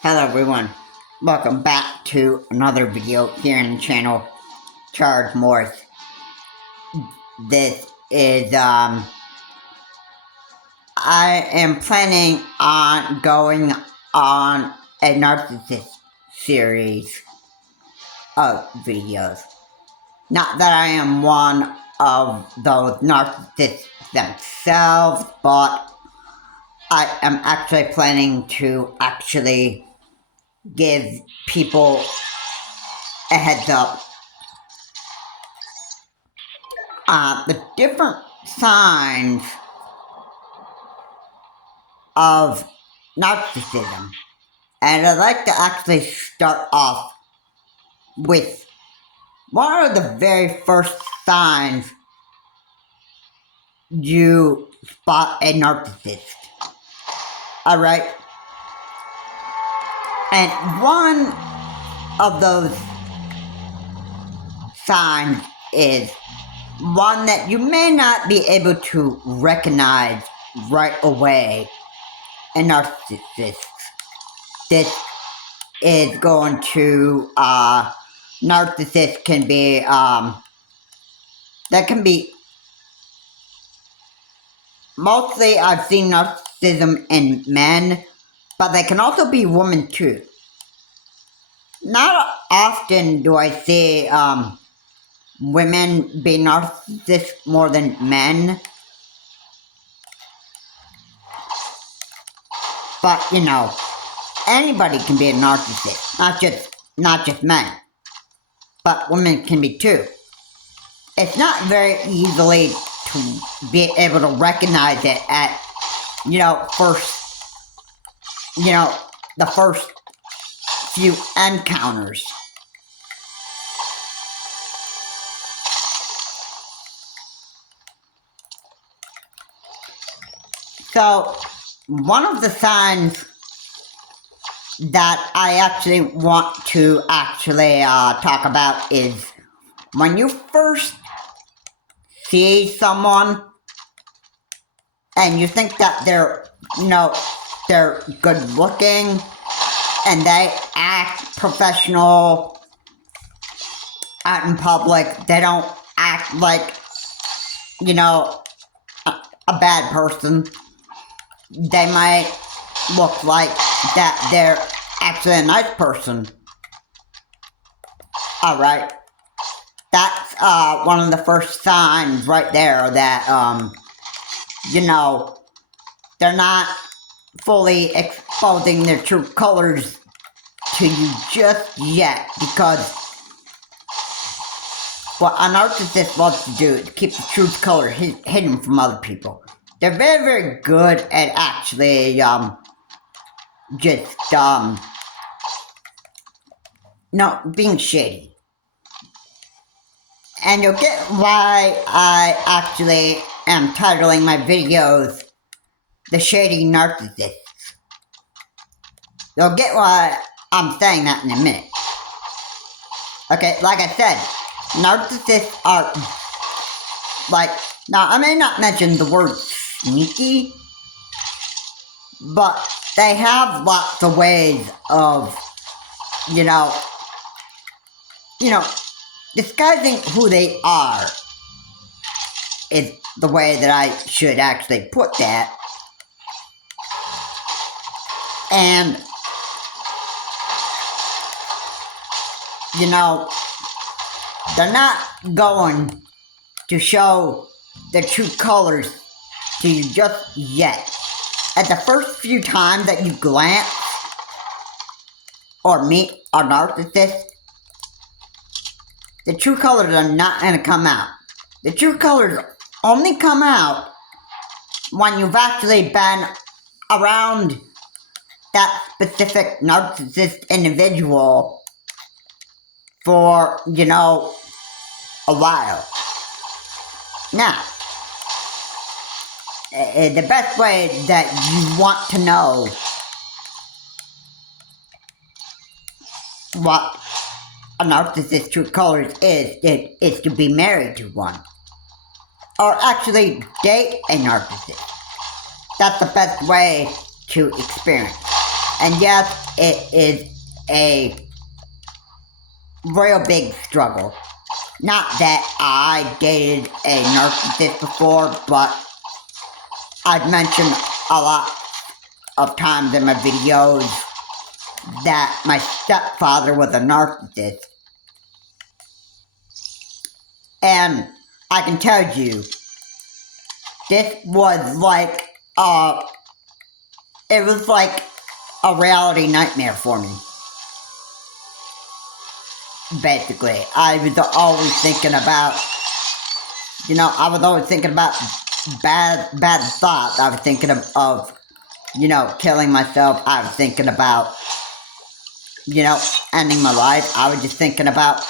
Hello everyone, welcome back to another video here on the channel, Charles Morris. This is, I am planning on going on a narcissist series of videos. Not that I am one of those narcissists themselves, but I am actually planning to give people a heads up. The different signs of narcissism. And I'd like to actually start off with one of the very first signs you spot a narcissist. Alright? And one of those signs is one that you may not be able to recognize right away in narcissists. This is going to, narcissists can be, mostly I've seen narcissism in men, but they can also be women too. Not often do I see, women be narcissists more than men. But, you know, anybody can be a narcissist, not just men. But women can be too. It's not very easily to be able to recognize it at, the first few encounters. So, one of the signs that I actually want to talk about is when you first see someone and you think that they're good looking and they act professional out in public. They don't act like, a bad person. They might look like that they're actually a nice person. Alright. That's one of the first signs right there that, they're not fully exposing their true colors to you just yet, because what a narcissist wants to do is keep the true color hidden from other people. They're very, very good at actually, being shady. And you'll get why I actually am titling my videos The Shady Narrsasists. You'll get why I'm saying that in a minute. Okay, like I said, narcissists are, now I may not mention the word sneaky, but they have lots of ways of, disguising who they are, is the way that I should actually put that. And, they're not going to show their true colors to you just yet. At the first few times that you glance or meet a narcissist, the true colors are not going to come out. The true colors only come out when you've actually been around that specific narcissist individual for, a while. Now, the best way that you want to know what a narcissist's true colors is to be married to one. Or actually date a narcissist. That's the best way to experience. And yes, it is a real big struggle. Not that I dated a narcissist before, but I've mentioned a lot of times in my videos that my stepfather was a narcissist. And I can tell you, this was like, it was like a reality nightmare for me. Basically, I was always thinking about, I was always thinking about bad thoughts. I was thinking of killing myself. I was thinking about, ending my life. I was just thinking about,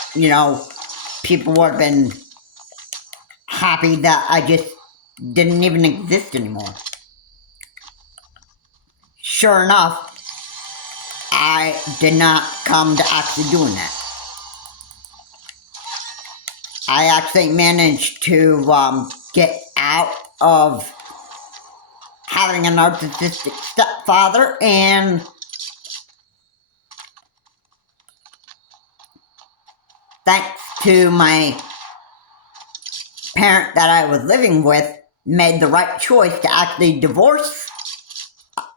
people would have been happy that I just didn't even exist anymore. Sure enough, I did not come to actually doing that. I actually managed to get out of having a narcissistic stepfather, and thanks to my parent that I was living with, made the right choice to actually divorce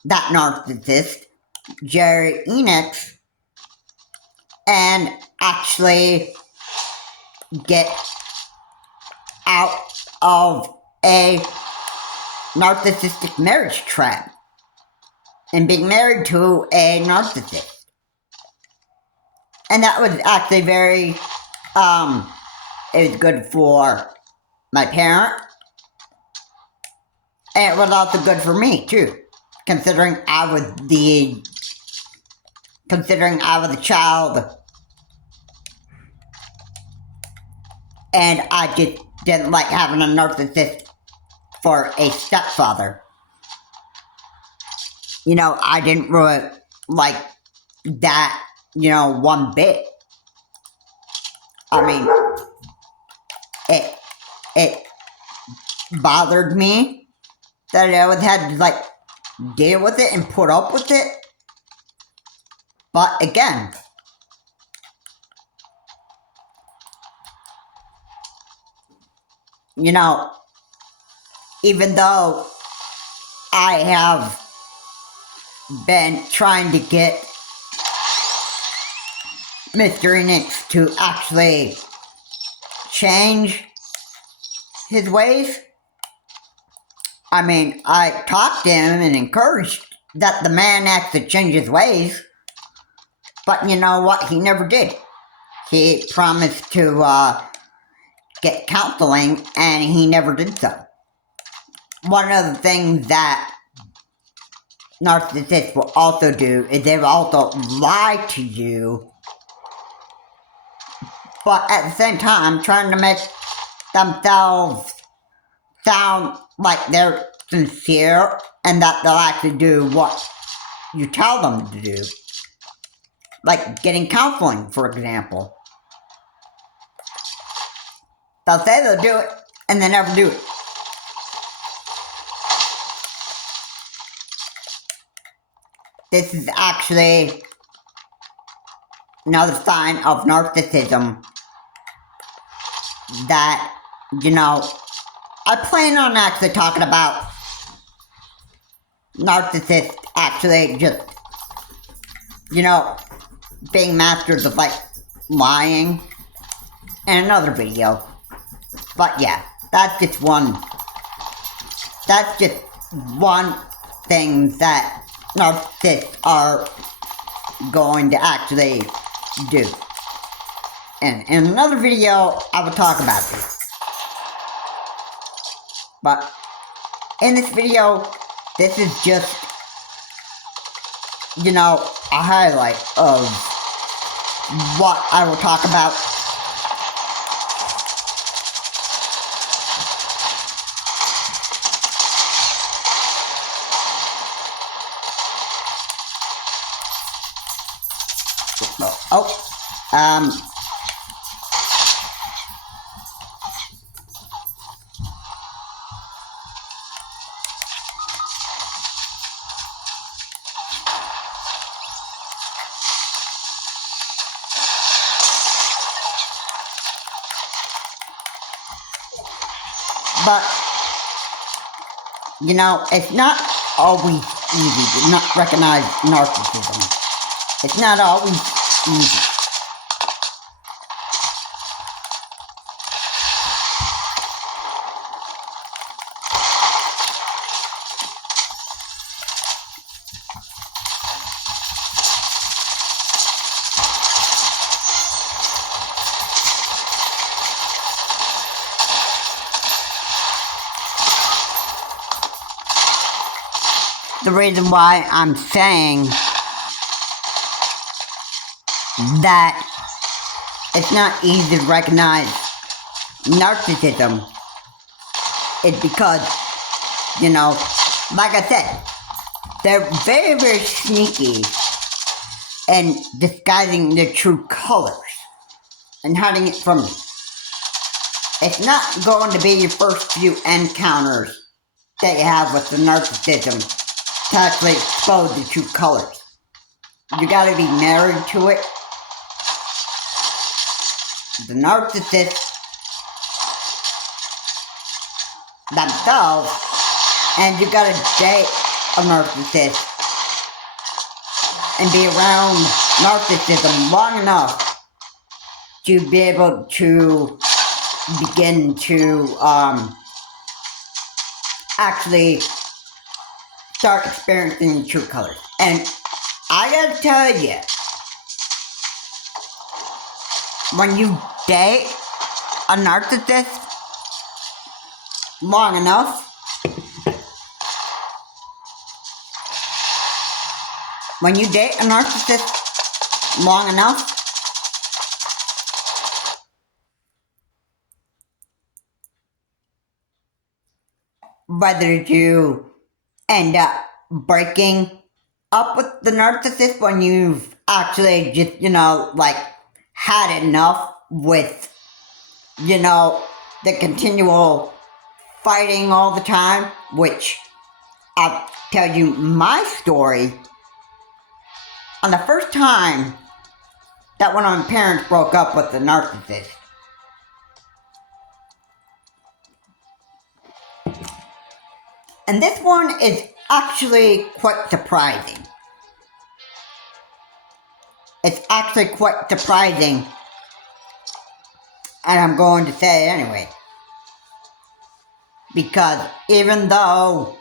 that narcissist, Jerry Enix, and actually get out of a narcissistic marriage trap and being married to a narcissist. And that was actually very, it was good for my parent, and it was also good for me too, considering I was the child, and I just didn't like having a narcissist for a stepfather. I didn't really like that, one bit. I mean, it bothered me that I would have to, deal with it and put up with it. But again, even though I have been trying to get Mr. Enix to actually change his ways, I mean, I talked to him and encouraged that the man actually change his ways, but you know what? He never did. He promised to get counseling, and he never did so. One of the things that narcissists will also do is they will also lie to you, but at the same time trying to make themselves sound like they're sincere and that they'll actually do what you tell them to do. Like getting counseling, for example. They'll say they'll do it, and they never do it. This is actually another sign of narcissism that, I plan on actually talking about narcissists actually just, being masters of, lying in another video. But yeah, that's just one thing that narcissists are going to actually do. And in another video, I will talk about this. But in this video, this is just, a highlight of what I will talk about. But, you know, it's not always easy to not recognize narcissism. It's not always easy. The reason why I'm saying that it's not easy to recognize narcissism is because, you know, like I said, they're very, very sneaky in disguising their true colors and hiding it from you. It's not going to be your first few encounters that you have with the narcissism to actually expose the true colors. You gotta be married to it. The narcissists themselves, and you gotta date a narcissist and be around narcissism long enough to be able to begin to actually start experiencing true colors. And I gotta tell you, when you date a narcissist long enough, whether you end up breaking up with the narcissist when you've actually just, you know, like, had enough with, you know, the continual fighting all the time, which I'll tell you my story. On the first time that one of my parents broke up with the narcissist, and this one is actually quite surprising. It's actually quite surprising, and I'm going to say it anyway. Because even though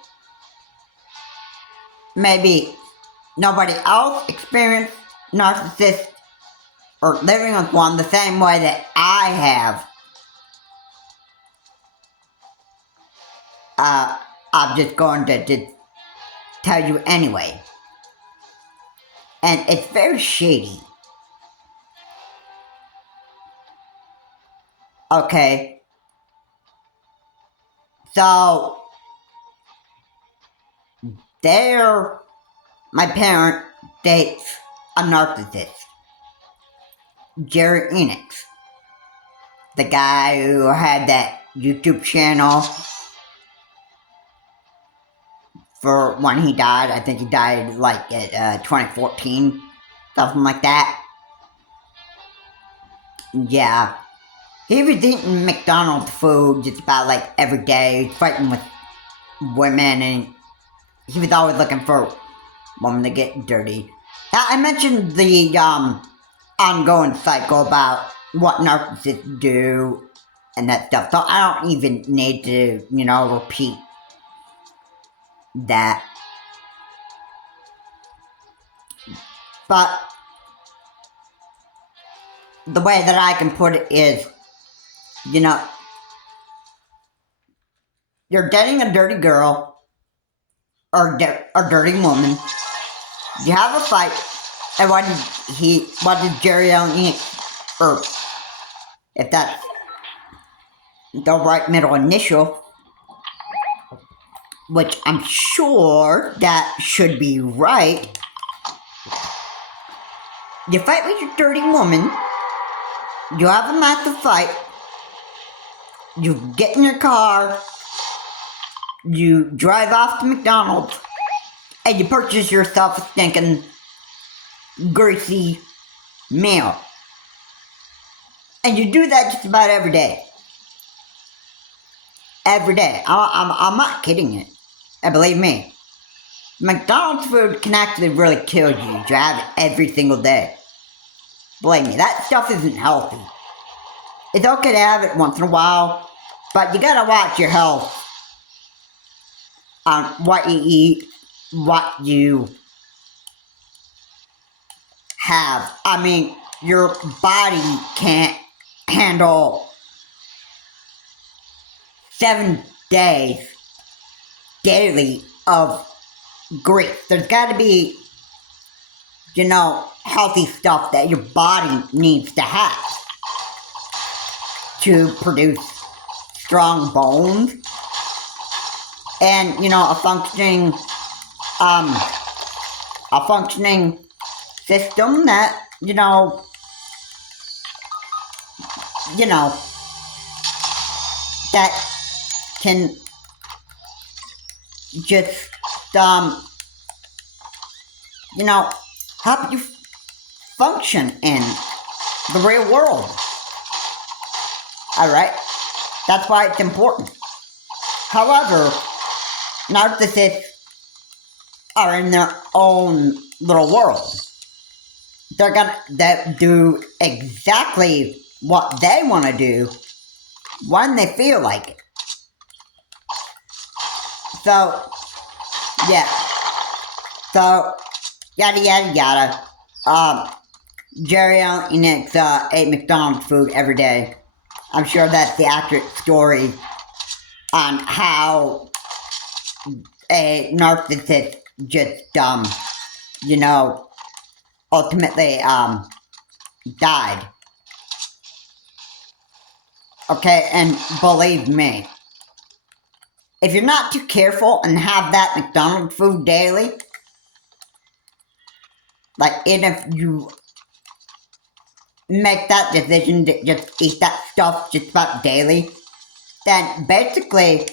maybe nobody else experienced narcissists or living with one the same way that I have, I'm just going to just tell you anyway. And it's very shady. Okay. So, my parent dates a narcissist. Jerry Enix. The guy who had that YouTube channel for when he died. I think he died like at 2014. Something like that. Yeah. He was eating McDonald's food just about like every day, fighting with women, and he was always looking for a woman to get dirty. Now, I mentioned the ongoing cycle about what narcissists do and that stuff, so I don't even need to, you know, repeat that. But the way that I can put it is, you know, you're dating a dirty girl or a dirty woman. You have a fight, and what did Jerry Allen, or if that's the right middle initial, which I'm sure that should be right. You fight with your dirty woman, you have a massive fight, you get in your car, you drive off to McDonald's, and you purchase yourself a stinking greasy meal. And you do that just about every day. every day. I'm not kidding you. And believe me, McDonald's food can actually really kill you to have it every single day. Believe me, that stuff isn't healthy. It's okay to have it once in a while, but you gotta watch your health on what you eat, what you have. I mean, your body can't handle 7 days daily of grief. There's gotta be, healthy stuff that your body needs to have to produce strong bones and, a functioning system that, that can just, help you function in the real world. Alright? That's why it's important. However, narcissists are in their own little world. They're gonna do exactly what they want to do when they feel like it. So, yeah. So, yada yada yada. Jerry only ate McDonald's food every day. I'm sure that's the accurate story on how a narcissist just, ultimately, died. Okay, and believe me, if you're not too careful and have that McDonald's food daily, like, even if you make that decision to just eat that stuff just about daily, then basically,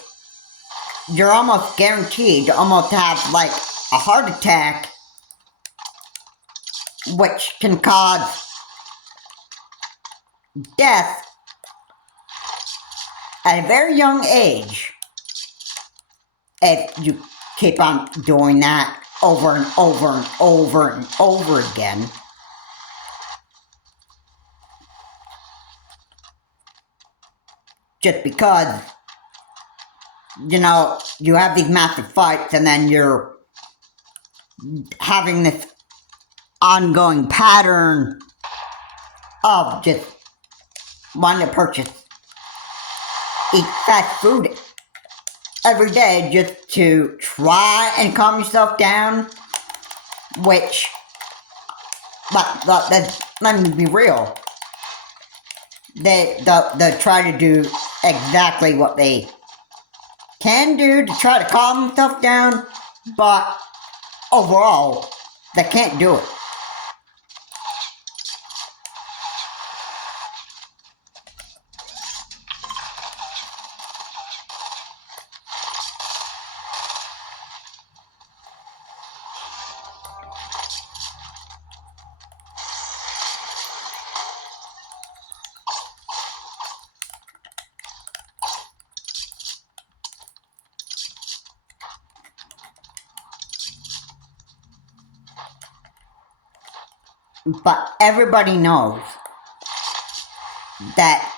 you're almost guaranteed to almost have, like, a heart attack, which can cause death at a very young age if you keep on doing that over and over and over and over again. Just because, you have these massive fights and then you're having this ongoing pattern of just wanting to eat fast food every day just to try and calm yourself down, which, let me be real, they try to do exactly what they can do to try to calm themselves down, but overall, they can't do it. But everybody knows that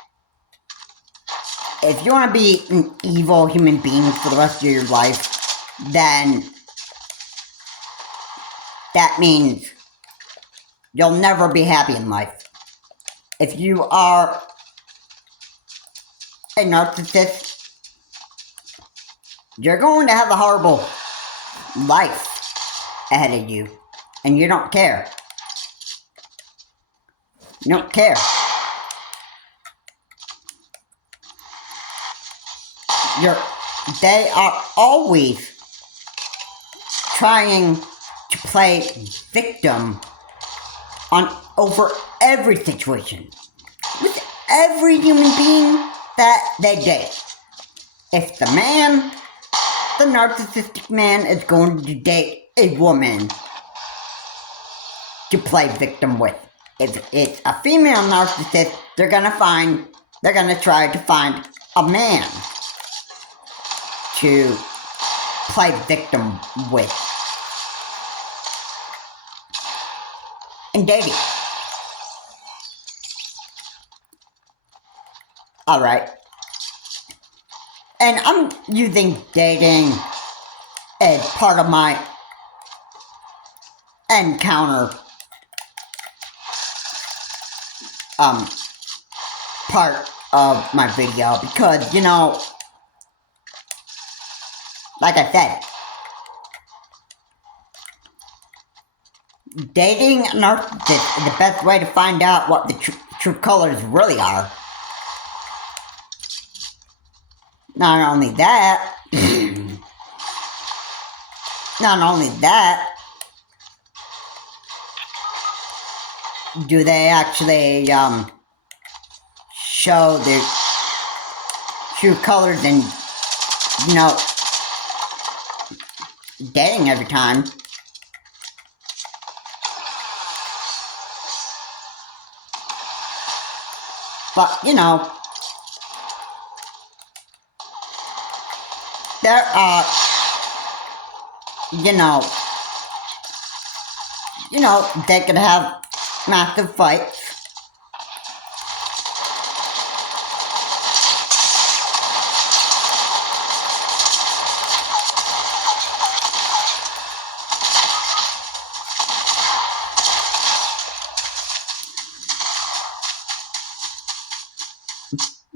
if you want to be an evil human being for the rest of your life, then that means you'll never be happy in life. If you are a narcissist, you're going to have a horrible life ahead of you, and you don't care. You don't care. They are always trying to play victim over every situation. With every human being that they date. If the narcissistic man is going to date a woman to play victim with. If it's a female narcissist, they're gonna try to find a man to play victim with in dating. Alright. And I'm using dating as part of my encounter part of my video because, you know, like I said, dating a narcissist is the best way to find out what the true colors really are. Not only that, do they actually show their true colors and, you know, dating every time. But, you know, there are, you know, they could have massive fights.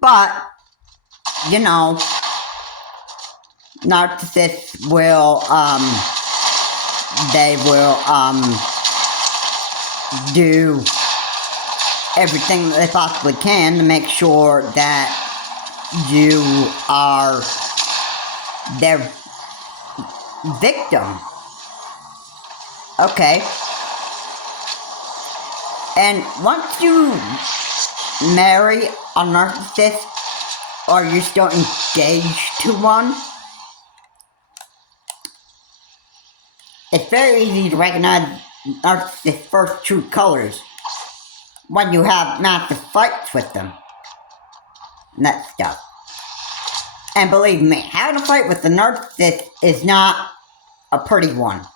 But, you know, narcissists will, they will, do everything that they possibly can to make sure that you are their victim. Okay. And once you marry a narcissist, or you're still engaged to one, it's very easy to recognize narcissist's first true colors when you have massive fights with them and that stuff. And believe me, having a fight with a narcissist is not a pretty one.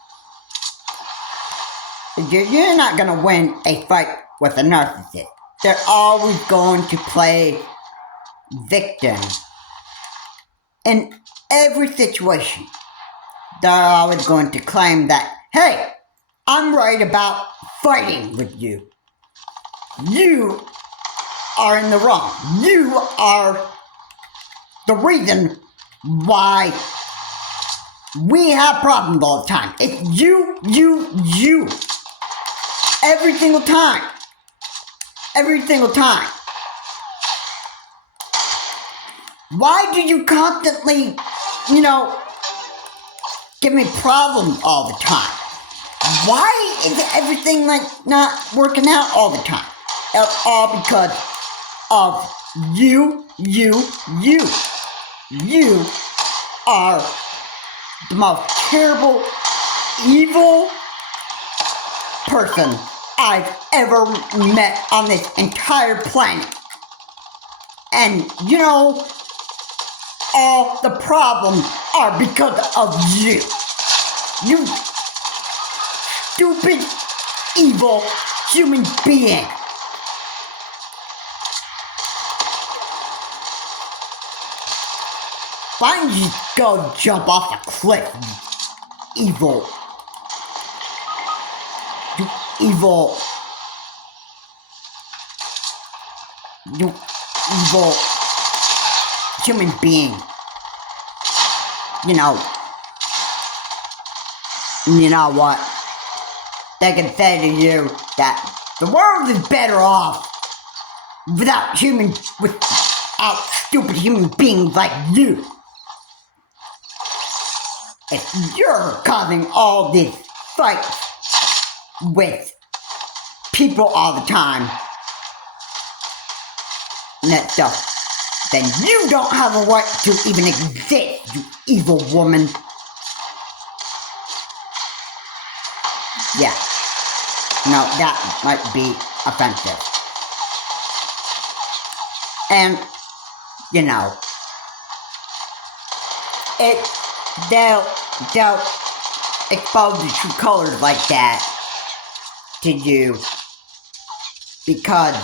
You're not gonna win a fight with a narcissist. They're always going to play victim in every situation. They're always going to claim that, hey, I'm right about fighting with you. You are in the wrong. You are the reason why we have problems all the time. It's you. Every single time. Every single time. Why do you constantly, you know, give me problems all the time? Why is everything like not working out all the time? It's all because of you. You are the most terrible, evil person I've ever met on this entire planet. And, you know, all the problems are because of you. You stupid, evil human being. Why don't you go jump off a cliff, you evil, you evil human being. You know what? They can say to you that the world is better off without stupid human beings like you. If you're causing all these fights with people all the time and that stuff, then you don't have a right to even exist, you evil woman. Yeah. No, that might be offensive. And, you know, it, they'll expose the true colors like that to you because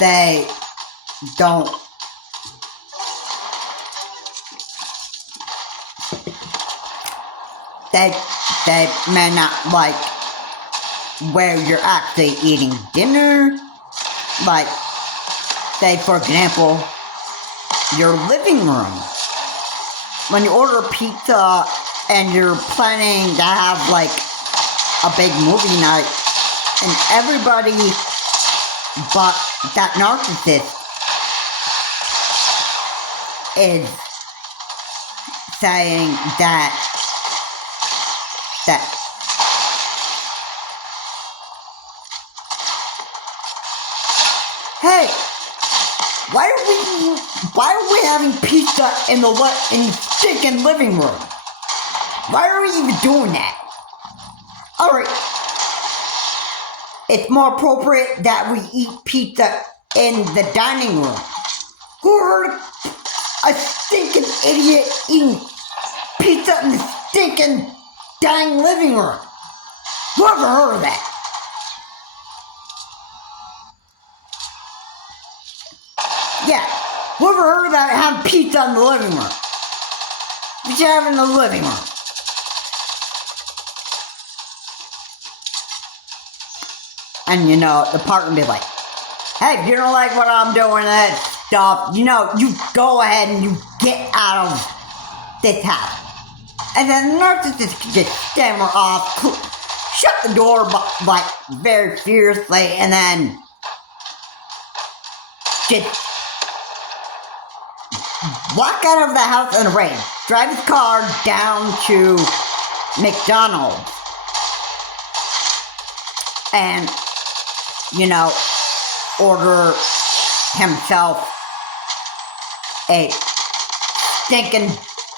they don't they may not like where you're actually eating dinner. Like, say for example, your living room. When you order pizza and you're planning to have like a big movie night, and everybody but that narcissist is saying that hey, why are we having pizza in the stinking living room? Why are we even doing that? Alright, it's more appropriate that we eat pizza in the dining room. Who heard of a stinking idiot eating pizza in the stinking dining living room? Whoever heard of that? Yeah, whoever heard about having pizza in the living room? What you have in the living room? And you know, the partner be like, hey, if you don't like what I'm doing, that stuff, you know, you go ahead and you get out of this house. And then the narcissist can just stammer off, shut the door, like, very fiercely, and then just walk out of the house in a rage, drive his car down to McDonald's, and, you know, order himself a stinking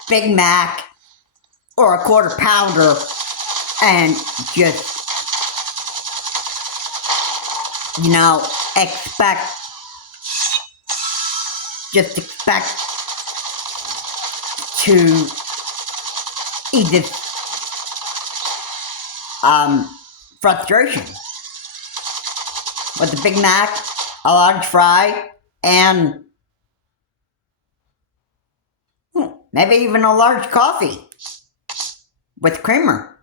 Big Mac or a quarter pounder and just, you know, expect to eat this frustration with the Big Mac, a large fry, and maybe even a large coffee with creamer.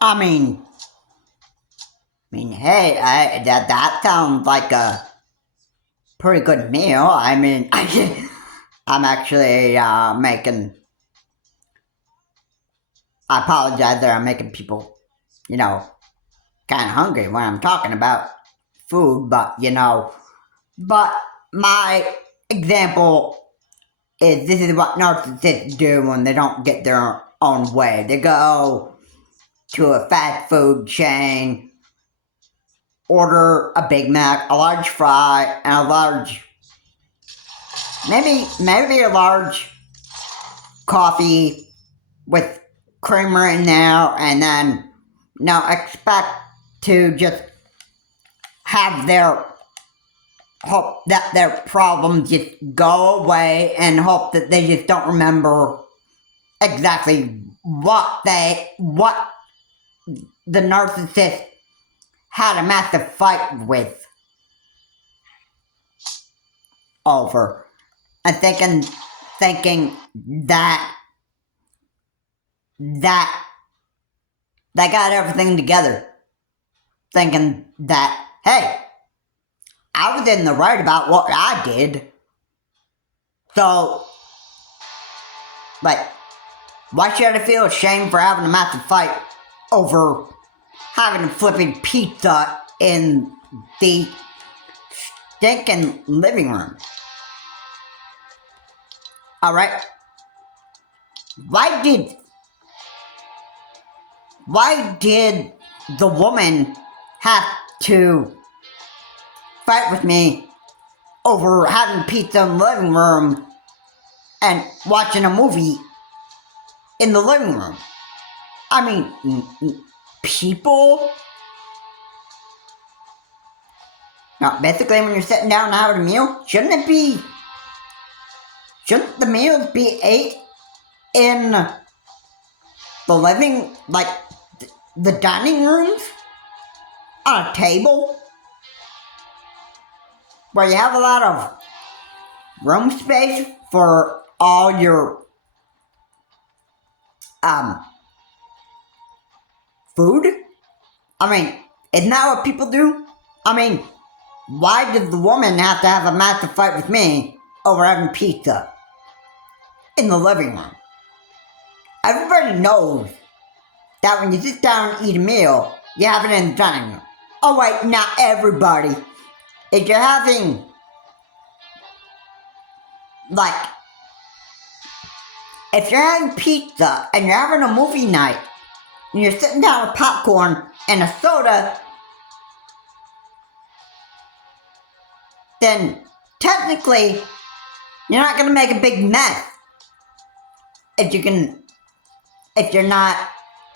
I mean, hey, that sounds like a pretty good meal. I mean, I'm actually making. I apologize that I'm making people, you know, kind of hungry when I'm talking about food, but you know, but my example is this is what narcissists do when they don't get their own way. They go to a fast food chain, order a Big Mac, a large fry, and a large, maybe a large coffee with creamer in there, and then, you know, expect to just have hope that their problems just go away and hope that they just don't remember exactly what the narcissist had a massive fight with over, and thinking that they got everything together, thinking that, hey, I was in the right about what I did, so, like, why should I feel ashamed for having a massive fight over having a flipping pizza in the stinking living room? Alright? Why did the woman have to fight with me over having pizza in the living room and watching a movie in the living room? I mean, people Now, basically, when you're sitting down having a meal, shouldn't the meals be ate in the living, like, the dining rooms? On a table? Where you have a lot of room space for all your, food? I mean, isn't that what people do? I mean, why did the woman have to have a massive fight with me over having pizza in the living room? Everybody knows that when you sit down and eat a meal, you have it in the dining room. Oh wait, not everybody. If you're having, like, if you're having pizza and you're having a movie night and you're sitting down with popcorn and a soda, then technically you're not gonna make a big mess if you're not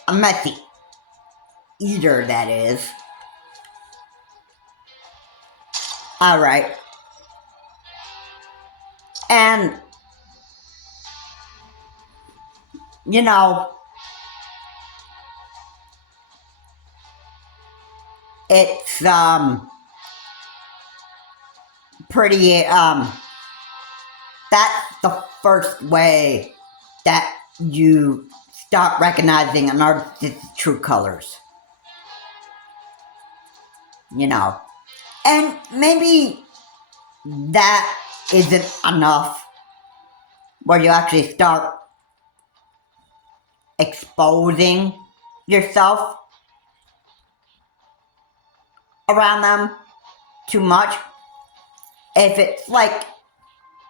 a messy eater, that is. Alright. And, you know, it's, pretty, that's the first way that you start recognizing an artist's true colors. You know. And maybe that isn't enough where you actually start exposing yourself around them too much. If it's like,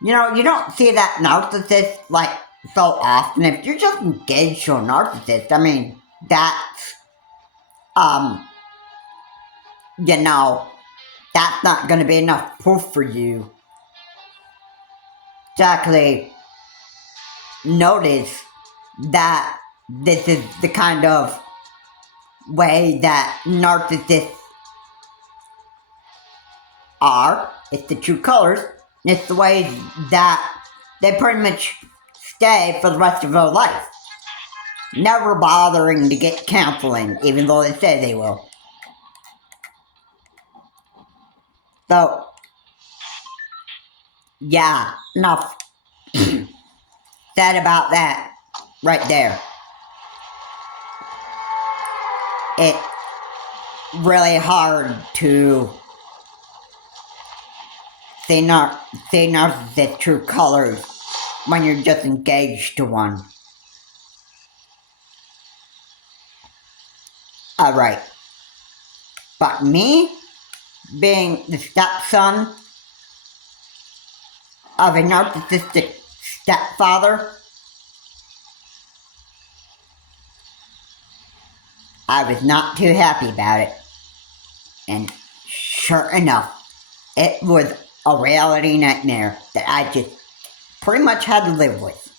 you know, you don't see that narcissist like so often. If you're just engaged to a narcissist, I mean, that's, you know, that's not going to be enough proof for you to actually notice that this is the kind of way that narcissists are. It's the true colors. It's the way that they pretty much stay for the rest of their life. Never bothering to get counseling, even though they say they will. So, yeah, enough said about that right there. It's really hard to see narcissist true colors when you're just engaged to one. Alright. But me, being the stepson of a narcissistic stepfather, I was not too happy about it. And sure enough, it was a reality nightmare that I just pretty much had to live with.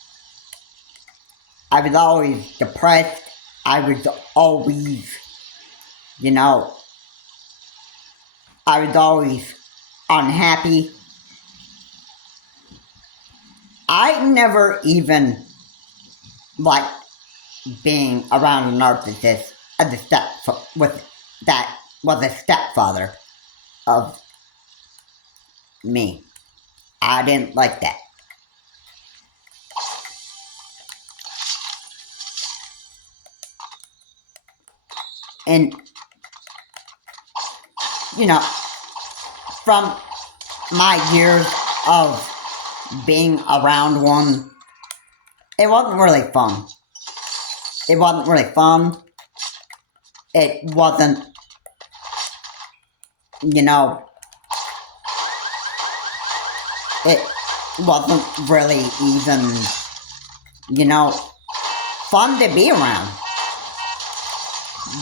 I was always depressed. I was always, you know, I was always unhappy. I never even liked being around a narcissist as that was a stepfather of me. I didn't like that. And, you know, from my years of being around one, it wasn't really fun. It wasn't really fun. It wasn't, you know, it wasn't really even, you know, fun to be around.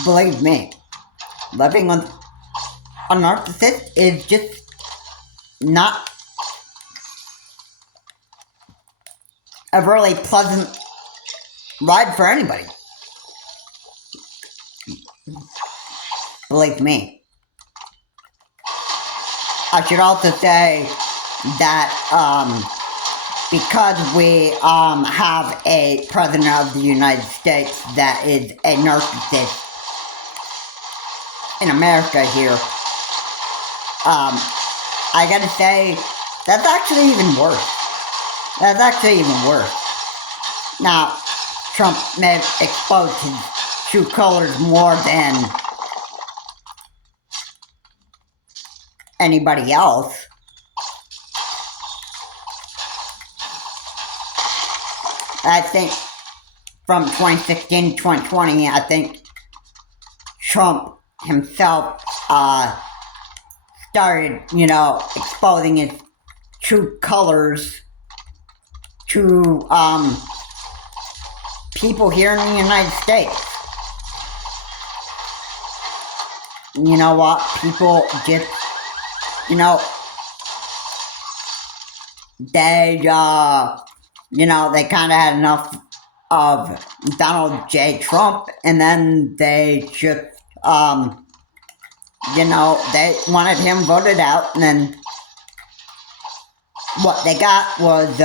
Believe me, living with a narcissist is just not a really pleasant ride for anybody. Believe me. I should also say that because we have a president of the United States that is a narcissist in America here, I gotta say, that's actually even worse. That's actually even worse. Now, Trump may have exposed his true colors more than anybody else. I think from 2016 to 2020, I think Trump himself started, exposing his true colors to people here in the United States. You know what? People just, they they kind of had enough of Donald J. Trump, and then they just, they wanted him voted out, and then what they got was,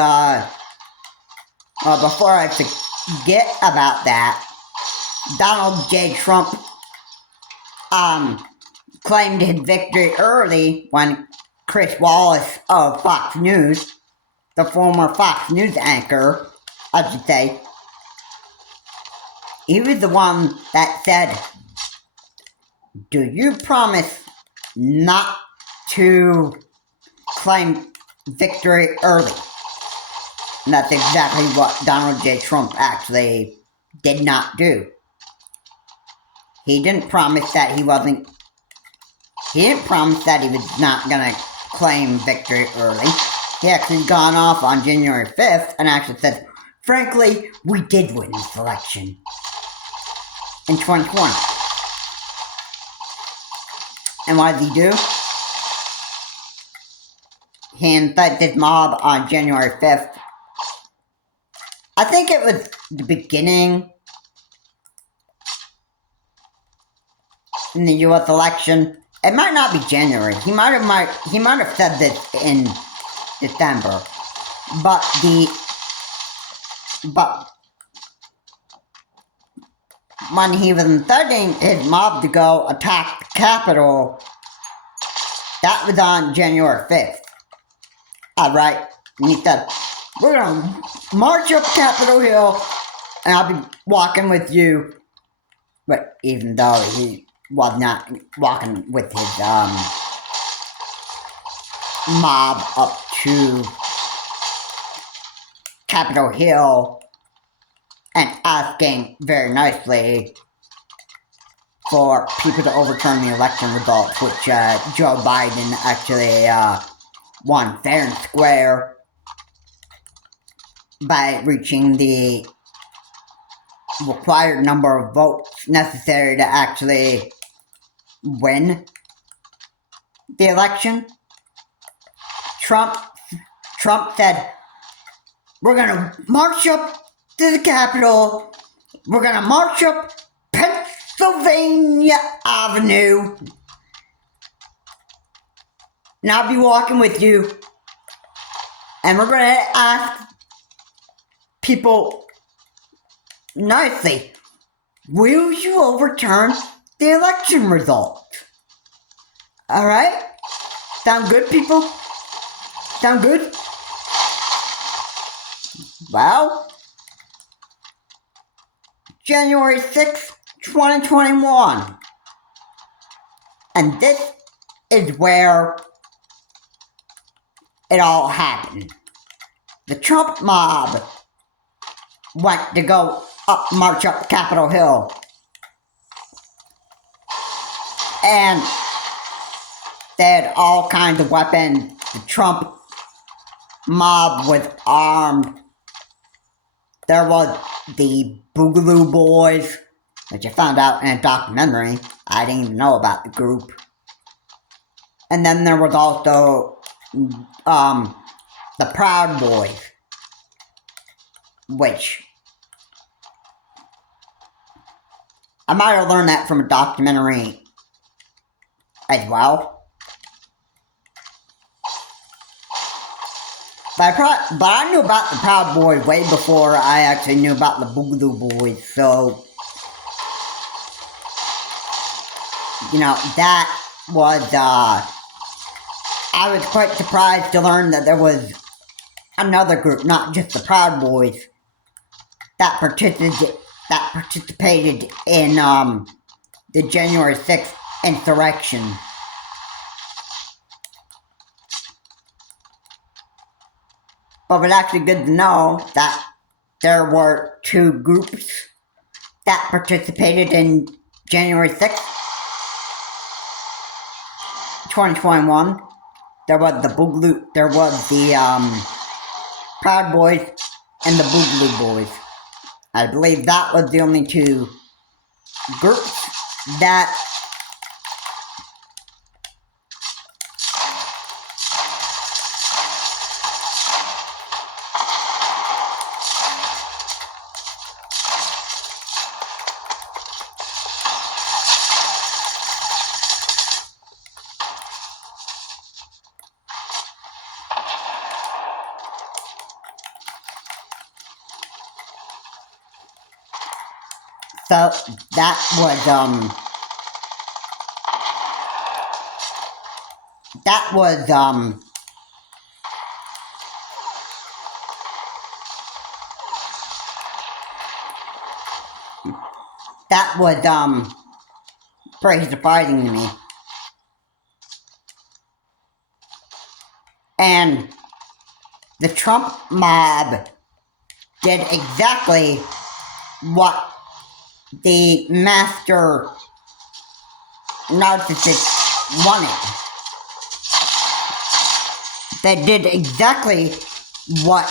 before I forget about that, Donald J. Trump, claimed his victory early when Chris Wallace of Fox News, the former Fox News anchor, I should say, he was the one that said, "Do you promise not to claim victory early?" And that's exactly what Donald J. Trump actually did not do. He didn't promise that he was not going to claim victory early. He actually gone off on January 5th and actually said, "Frankly, we did win this election in 2020. And what did he do? He incited this mob on January 5th. I think it was the beginning in the U.S. election. It might not be January. He might have said this in December. But when he was inciting his mob to go attack the Capitol, that was on January 5th. Alright? And he said, "We're gonna march up Capitol Hill, and I'll be walking with you." But even though he was not walking with his mob up to Capitol Hill and asking very nicely for people to overturn the election results, which Joe Biden actually won fair and square by reaching the required number of votes necessary to actually win the election. Trump said, "We're gonna march up to the Capitol. We're gonna march up Pennsylvania Avenue. And I'll be walking with you. And we're gonna ask people nicely, will you overturn the election result?" Alright? Sound good, people? Sound good? Well, January 6th, 2021. And this is where it all happened. The Trump mob went to go march up Capitol Hill. And they had all kinds of weapons. The Trump mob was armed. There was the Boogaloo Boys, which I found out in a documentary. I didn't even know about the group. And then there was also the Proud Boys, which I might have learned that from a documentary as well. But I knew about the Proud Boys way before I actually knew about the Boogaloo Boys, so, you know, that was, I was quite surprised to learn that there was another group, not just the Proud Boys, that participated in, the January 6th insurrection. But it's actually good to know that there were two groups that participated in January 6th, 2021. There was the Proud Boys and the Boogaloo Boys. I believe that was the only two groups that so that was pretty surprising to me. And the Trump mob did exactly what the master narcissist wanted. They did exactly what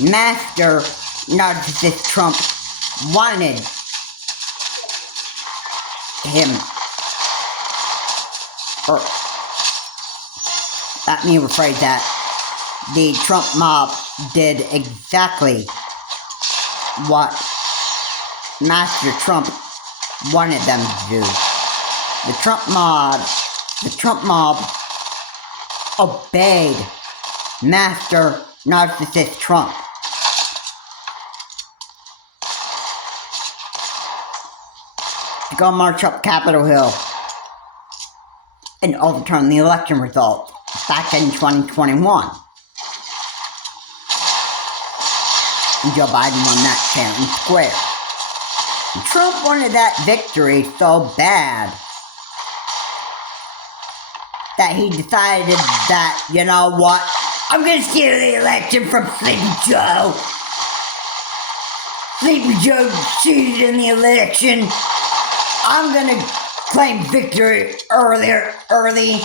master narcissist Trump wanted him. Or, let me rephrase that. The Trump mob did exactly what Master Trump wanted them to do. The Trump mob obeyed Master Narcissist Trump. To go march up Capitol Hill and overturn the election results back in 2021. And Joe Biden won that fair and square. And Trump wanted that victory so bad that he decided that, you know what, I'm gonna steal the election from Sleepy Joe. Sleepy Joe cheated in the election. I'm gonna claim victory early.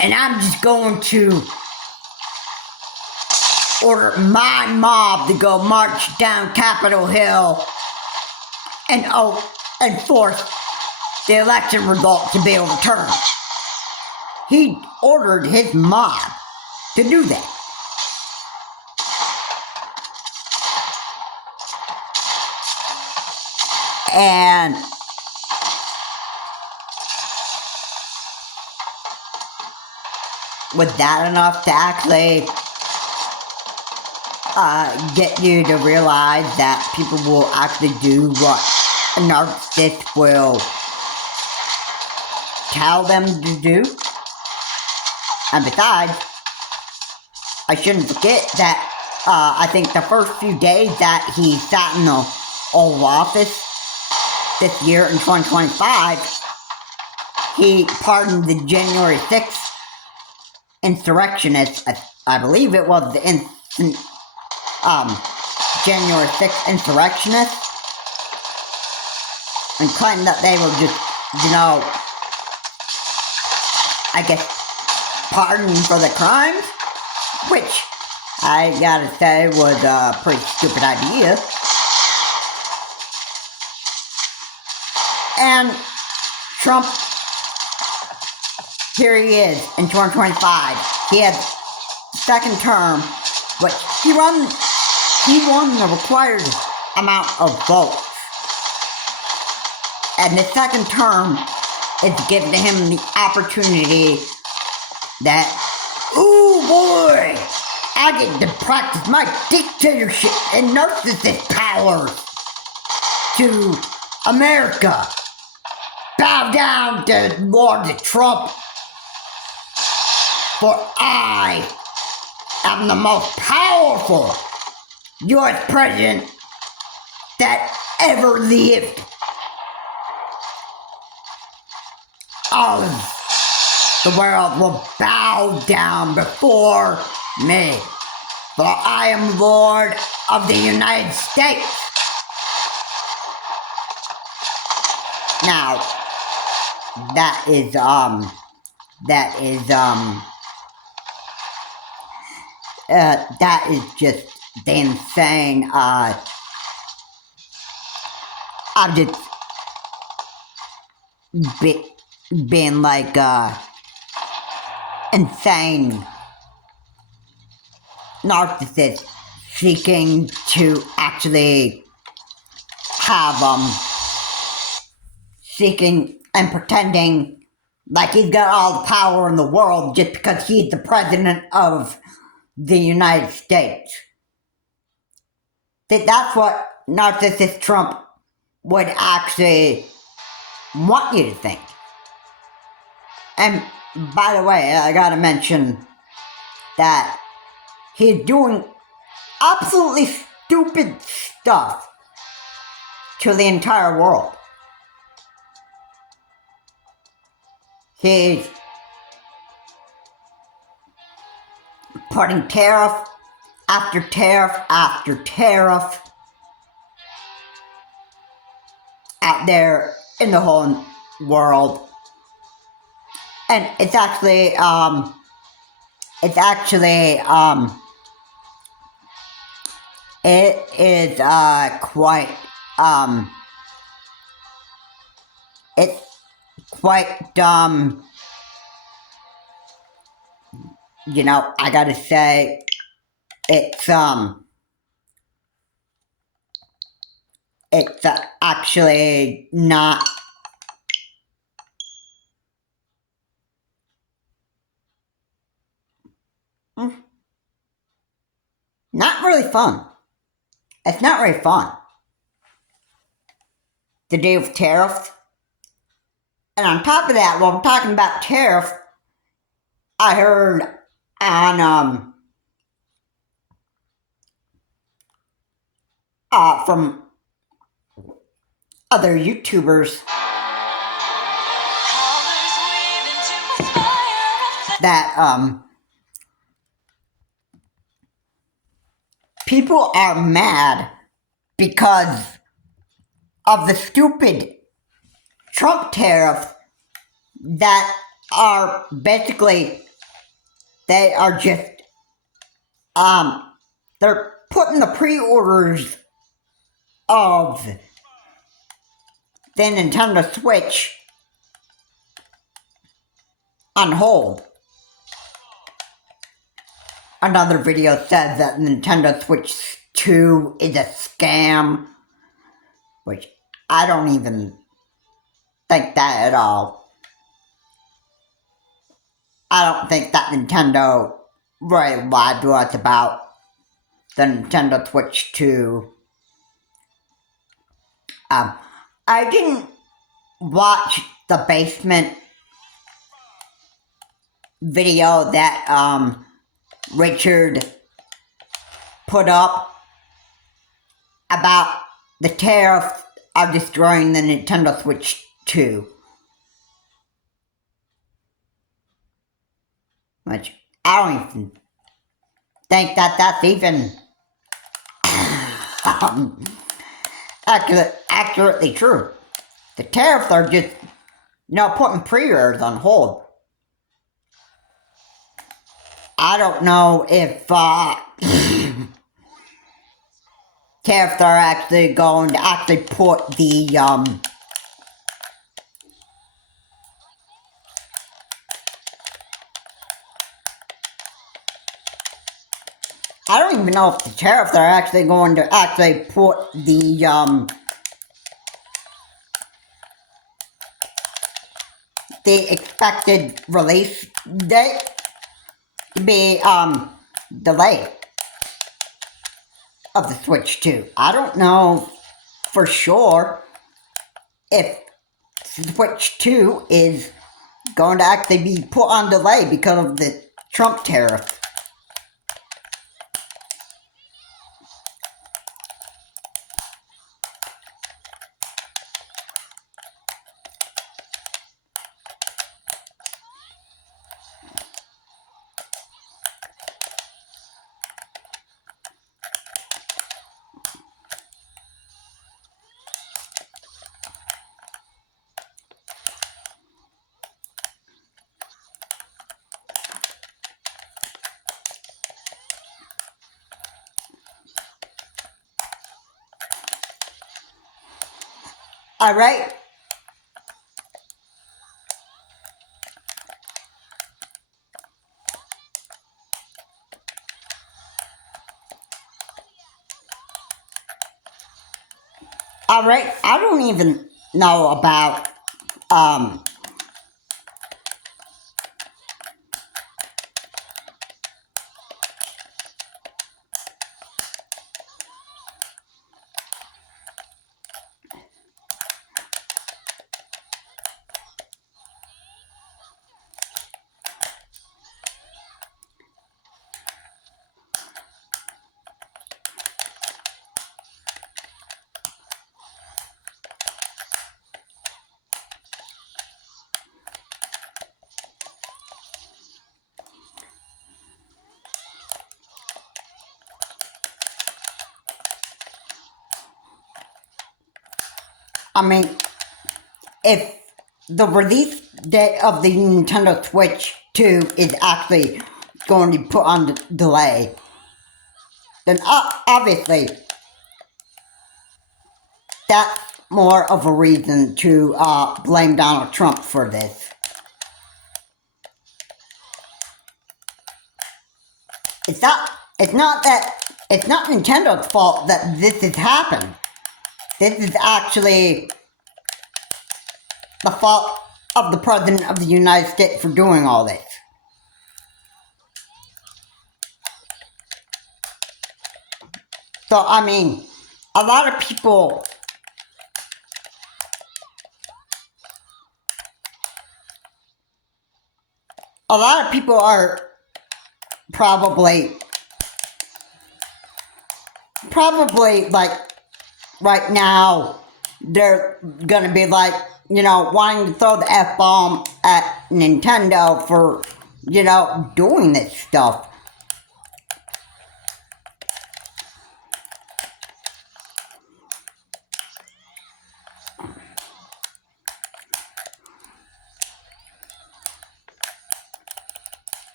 And I'm just going to order my mob to go march down Capitol Hill and force the election result to be overturned. He ordered his mob to do that. And was that enough to actually get you to realize that people will actually do what a narcissist will tell them to do? And besides, I shouldn't forget that I think the first few days that he sat in the Oval Office this year in 2025, he pardoned the January 6th insurrectionists. I believe it was the January 6th insurrectionists, and claimed that they were just, you know, I guess, pardoned for the crimes, which I gotta say was a pretty stupid idea. And Trump, here he is in 2025. He had second term, but he won the required amount of votes. And the second term is given to him the opportunity that Ooh boy! I get to practice my dictatorship and narcissist powers to America. Bow down to Lord Trump, for I am the most powerful U.S. president that ever lived. All of the world will bow down before me, for I am Lord of the United States. Now, that is just the insane, I've just been like, insane narcissist seeking to actually have, seeking and pretending like he's got all the power in the world just because he's the president of the United States. That's what narcissist Trump would actually want you to think. And by the way, I gotta mention that he's doing absolutely stupid stuff to the entire world. He's putting tariff after tariff after tariff out there in the whole world. And it's actually it is quite it's quite you know, I gotta say, it's actually not really fun. It's not really fun to deal with tariffs. And on top of that, while I'm talking about tariff, I heard on from other YouTubers that people are mad because of the stupid Trump tariffs that are basically, they are just, they're putting the pre-orders of the Nintendo Switch on hold. Another video says that Nintendo Switch 2 is a scam, which I don't even think that at all. I don't think that Nintendo really lied to us about the Nintendo Switch 2. I didn't watch the basement video that Richard put up about the tariff of destroying the Nintendo Switch 2. Which I don't even think that that's even accurately true. The tariffs are just, you know, putting pre-orders on hold. I don't know if tariffs are actually going to actually put the I don't even know if the tariffs are actually going to actually put the expected release date be delayed of the Switch 2. I don't know for sure if Switch 2 is going to actually be put on delay because of the Trump tariff. Alright? Alright, I don't even know about, I mean, if the release date of the Nintendo Switch 2 is actually going to be put on delay, then obviously that's more of a reason to blame Donald Trump for this. It's not Nintendo's fault that this has happened. This is actually the fault of the President of the United States for doing all this. So, I mean, a lot of people are probably like right now they're gonna be like, wanting to throw the F-bomb at Nintendo for, doing this stuff.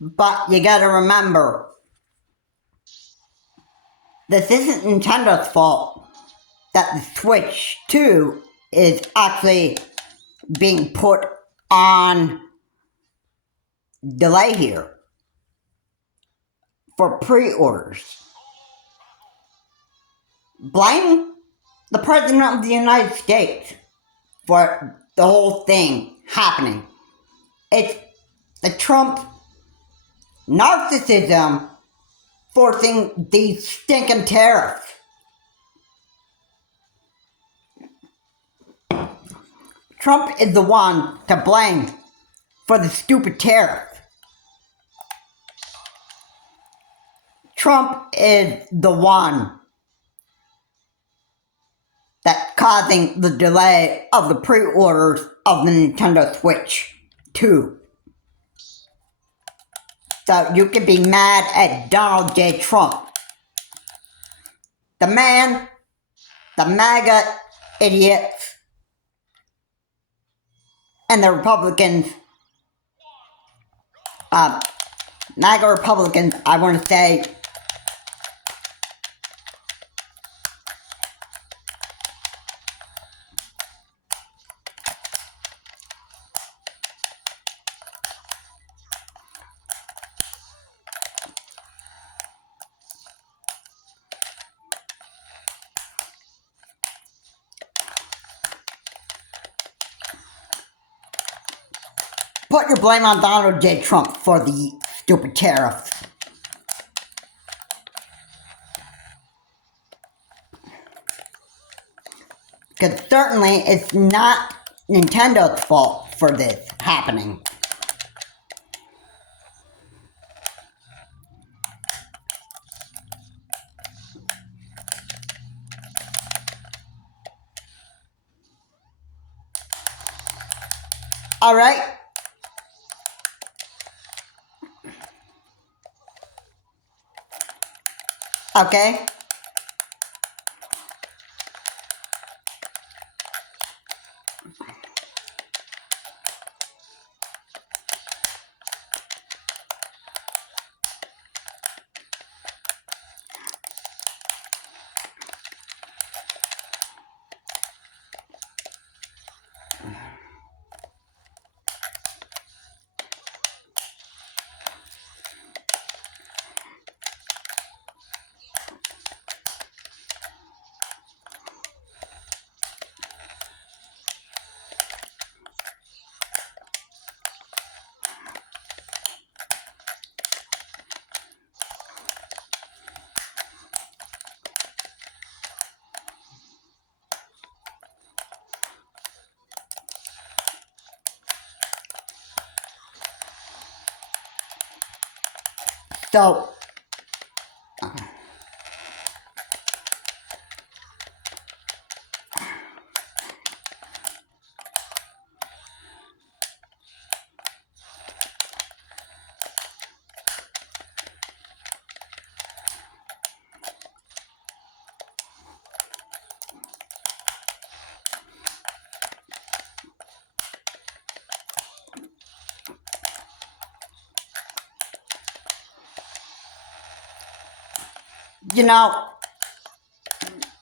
But you gotta remember, this isn't Nintendo's fault that the Switch 2 is actually being put on delay here for pre-orders. Blame the President of the United States for the whole thing happening. It's the Trump narcissism forcing these stinking tariffs. Trump is the one to blame for the stupid tariff. Trump is the one that's causing the delay of the pre-orders of the Nintendo Switch 2. So you can be mad at Donald J. Trump. The man, the MAGA idiots, and the Republicans, MAGA Republicans, I want to say, put your blame on Donald J. Trump for the stupid tariffs. Because certainly it's not Nintendo's fault for this happening. Alright? Okay? So, you know,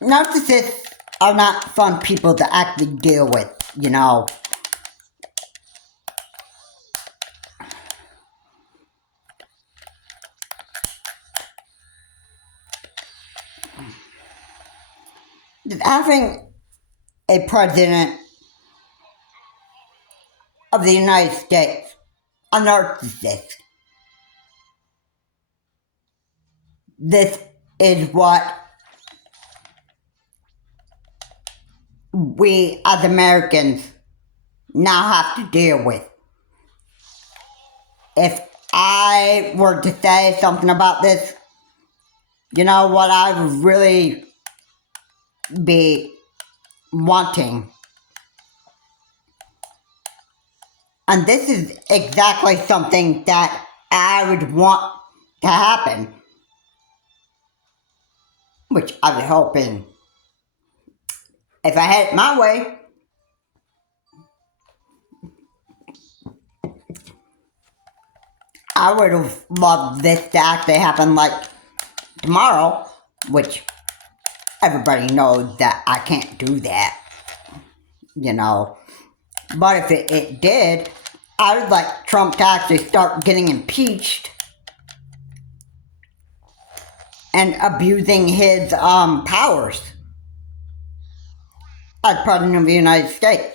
narcissists are not fun people to actually deal with, you know. Having a president of the United States, a narcissist, this is what we as Americans now have to deal with. If I were to say something about this, you know what I would really be wanting. And this is exactly something that I would want to happen, which I was hoping, if I had it my way, I would have loved this to actually happen like tomorrow, which everybody knows that I can't do that, you know. But if it did, I would like Trump to actually start getting impeached and abusing his powers as President of the United States.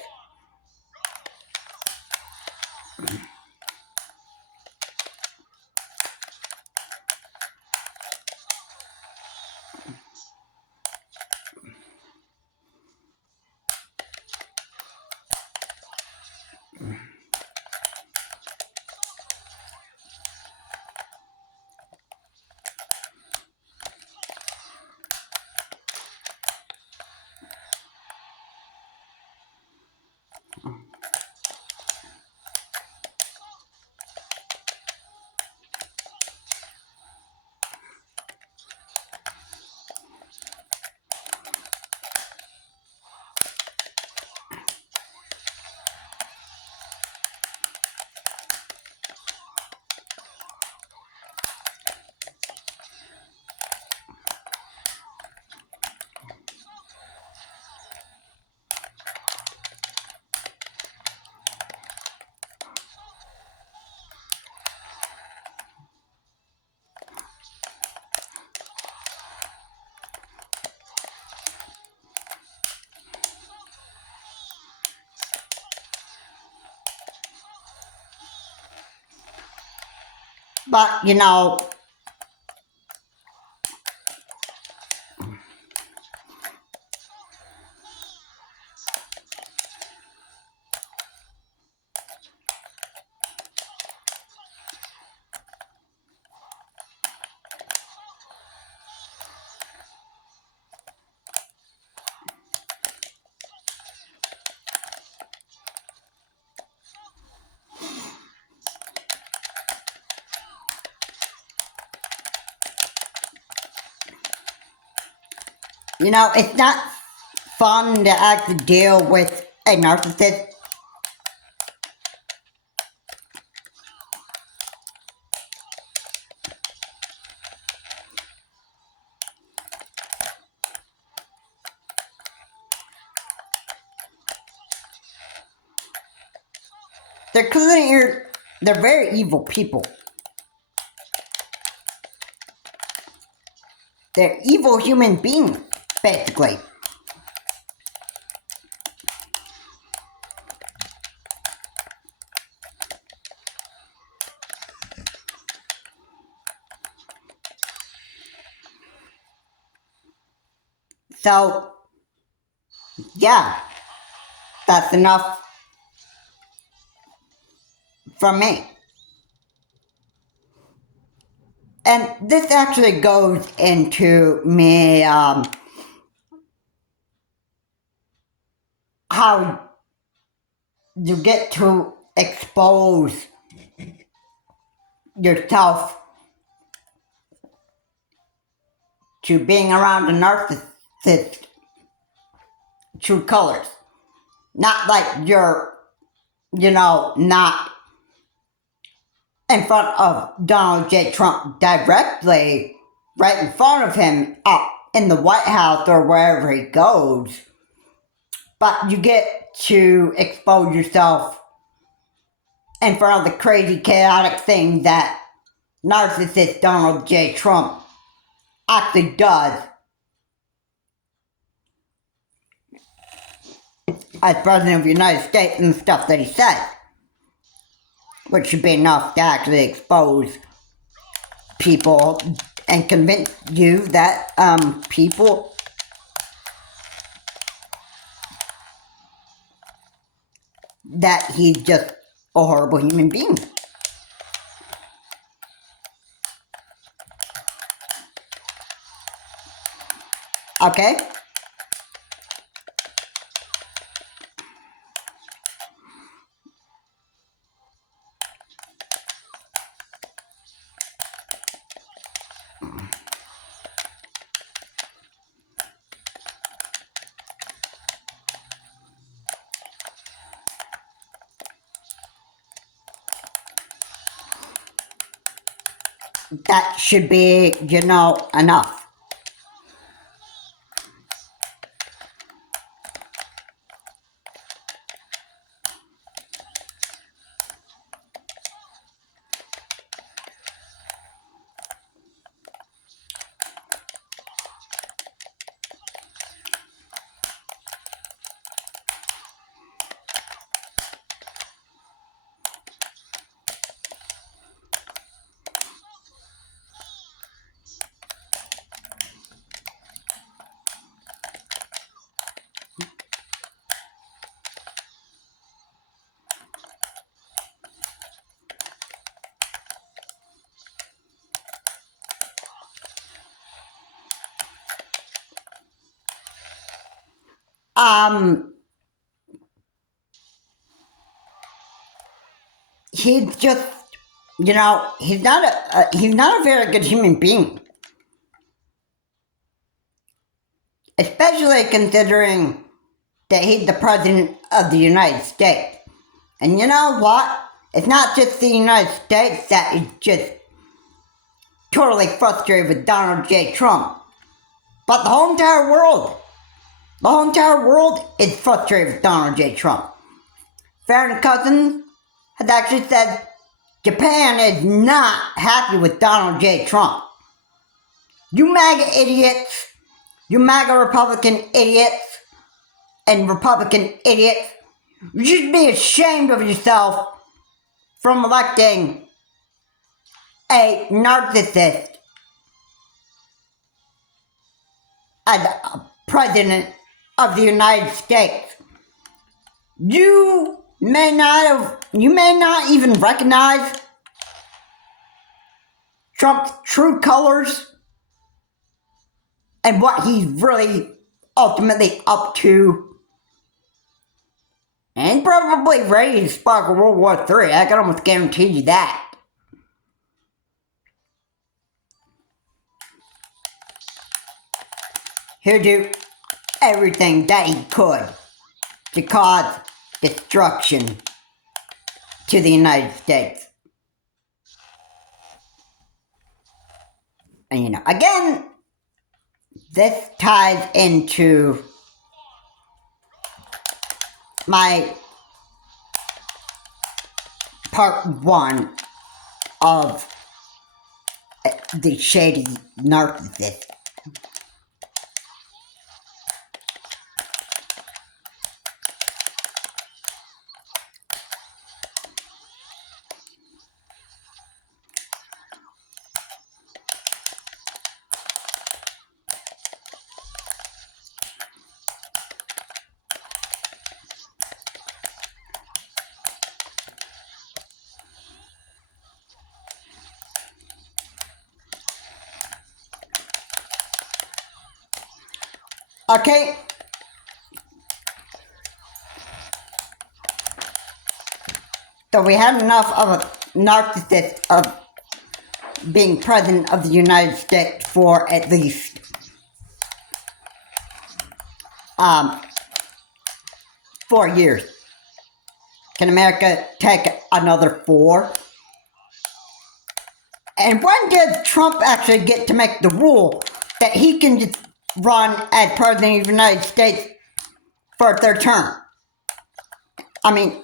But, it's not fun to actually deal with a narcissist. They're very evil people. They're evil human beings, basically. So, yeah, that's enough from me. And this actually goes into me, how you get to expose yourself to being around a narcissist true colors. Not like you're, not in front of Donald J. Trump directly, right in front of him, up in the White House or wherever he goes. But you get to expose yourself in front of the crazy, chaotic thing that narcissist Donald J. Trump actually does as President of the United States and the stuff that he says, which should be enough to actually expose people and convince you that people that he's just a horrible human being. Okay? That should be, enough. He's just, he's not a very good human being. Especially considering that he's the President of the United States. And you know what? It's not just the United States that is just totally frustrated with Donald J. Trump, but the whole entire world. The whole entire world is frustrated with Donald J. Trump. Farron Cousins has actually said Japan is not happy with Donald J. Trump. You MAGA idiots, you MAGA Republican idiots, and Republican idiots, you should be ashamed of yourself from electing a narcissist as a president of the United States. You may not even recognize Trump's true colors and what he's really ultimately up to. And probably ready to spark a World War III. I can almost guarantee you that. He'll do everything that he could to cause destruction to the United States. And again, this ties into my part 1 of the Shady Narrsasist. Okay, so we had enough of a narcissist of being president of the United States for at least 4 years. Can America take another 4? And when did Trump actually get to make the rule that he can just run as president of the United States for a 3rd term? I mean,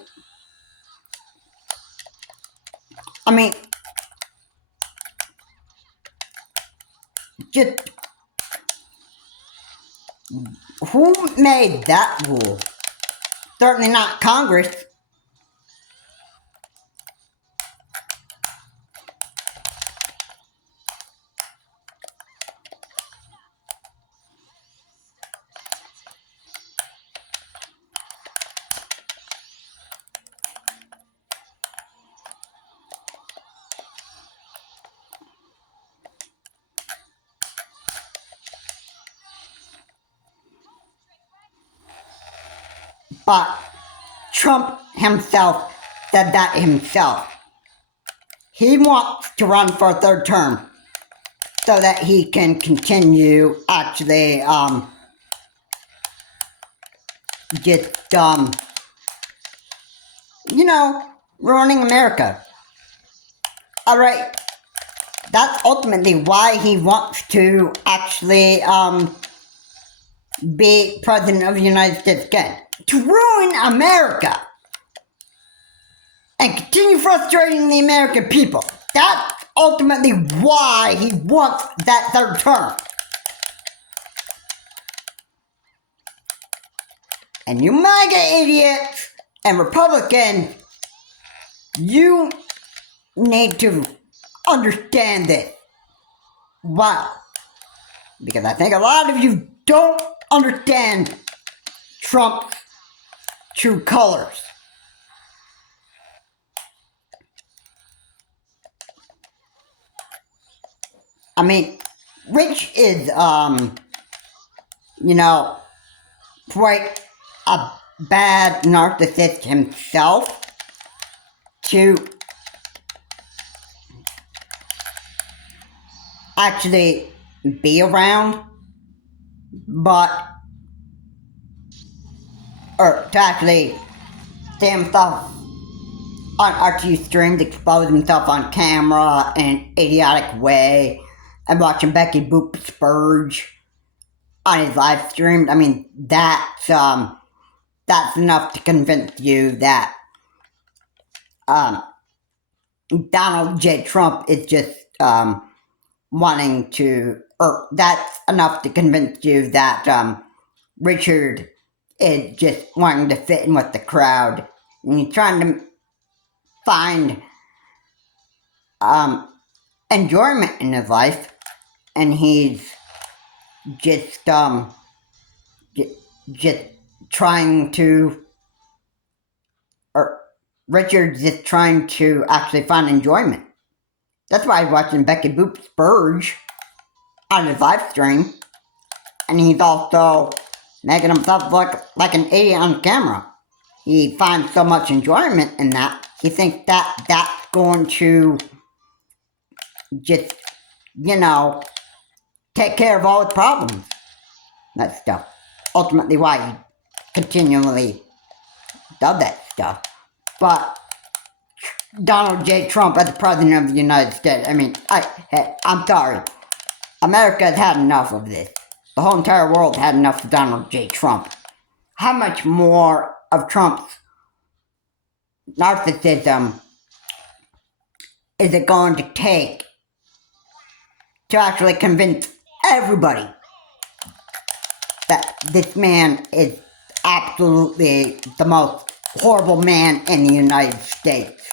just who made that rule? Certainly not Congress. But Trump himself said that himself. He wants to run for a 3rd term so that he can continue actually ruining America. Alright, that's ultimately why he wants to actually be president of the United States again. To ruin America and continue frustrating the American people. That's ultimately why he wants that 3rd term. And you MAGA idiots and Republicans, you need to understand this. Wow. Because I think a lot of you don't understand Trump's true colors. I mean, Rich is, quite a bad narcissist himself to actually be around, or to actually see himself on RT streams, expose himself on camera in an idiotic way, and watching Becky Boop Spurge on his live stream. I mean, that's enough to convince you that Donald J. Trump is just wanting to, or that's enough to convince you that Richard is just wanting to fit in with the crowd. And he's trying to find enjoyment in his life, and he's just just trying to, or Richard's just trying to actually find enjoyment. That's why he's watching Becky Boop's Burge on his live stream, and he's also making himself look like an idiot on camera. He finds so much enjoyment in that, he thinks that that's going to just, take care of all his problems. That stuff. Ultimately why he continually does that stuff. But Donald J. Trump as the President of the United States, I'm sorry. America has had enough of this. The whole entire world had enough of Donald J. Trump. How much more of Trump's narcissism is it going to take to actually convince everybody that this man is absolutely the most horrible man in the United States?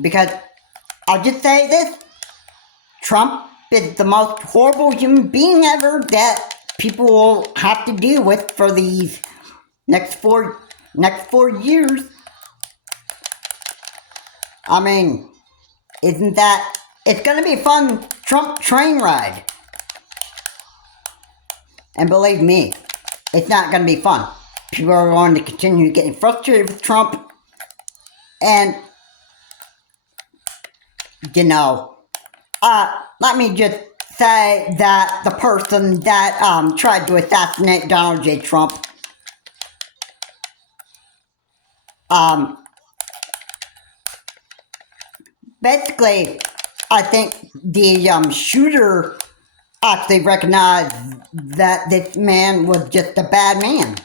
Because I'll just say this, Trump is the most horrible human being ever that people will have to deal with for these next four years. Isn't that, it's gonna be a fun Trump train ride. And believe me, it's not gonna be fun. People are going to continue getting frustrated with Trump, and let me just say that the person that tried to assassinate Donald J. Trump, basically, I think the shooter actually recognized that this man was just a bad man.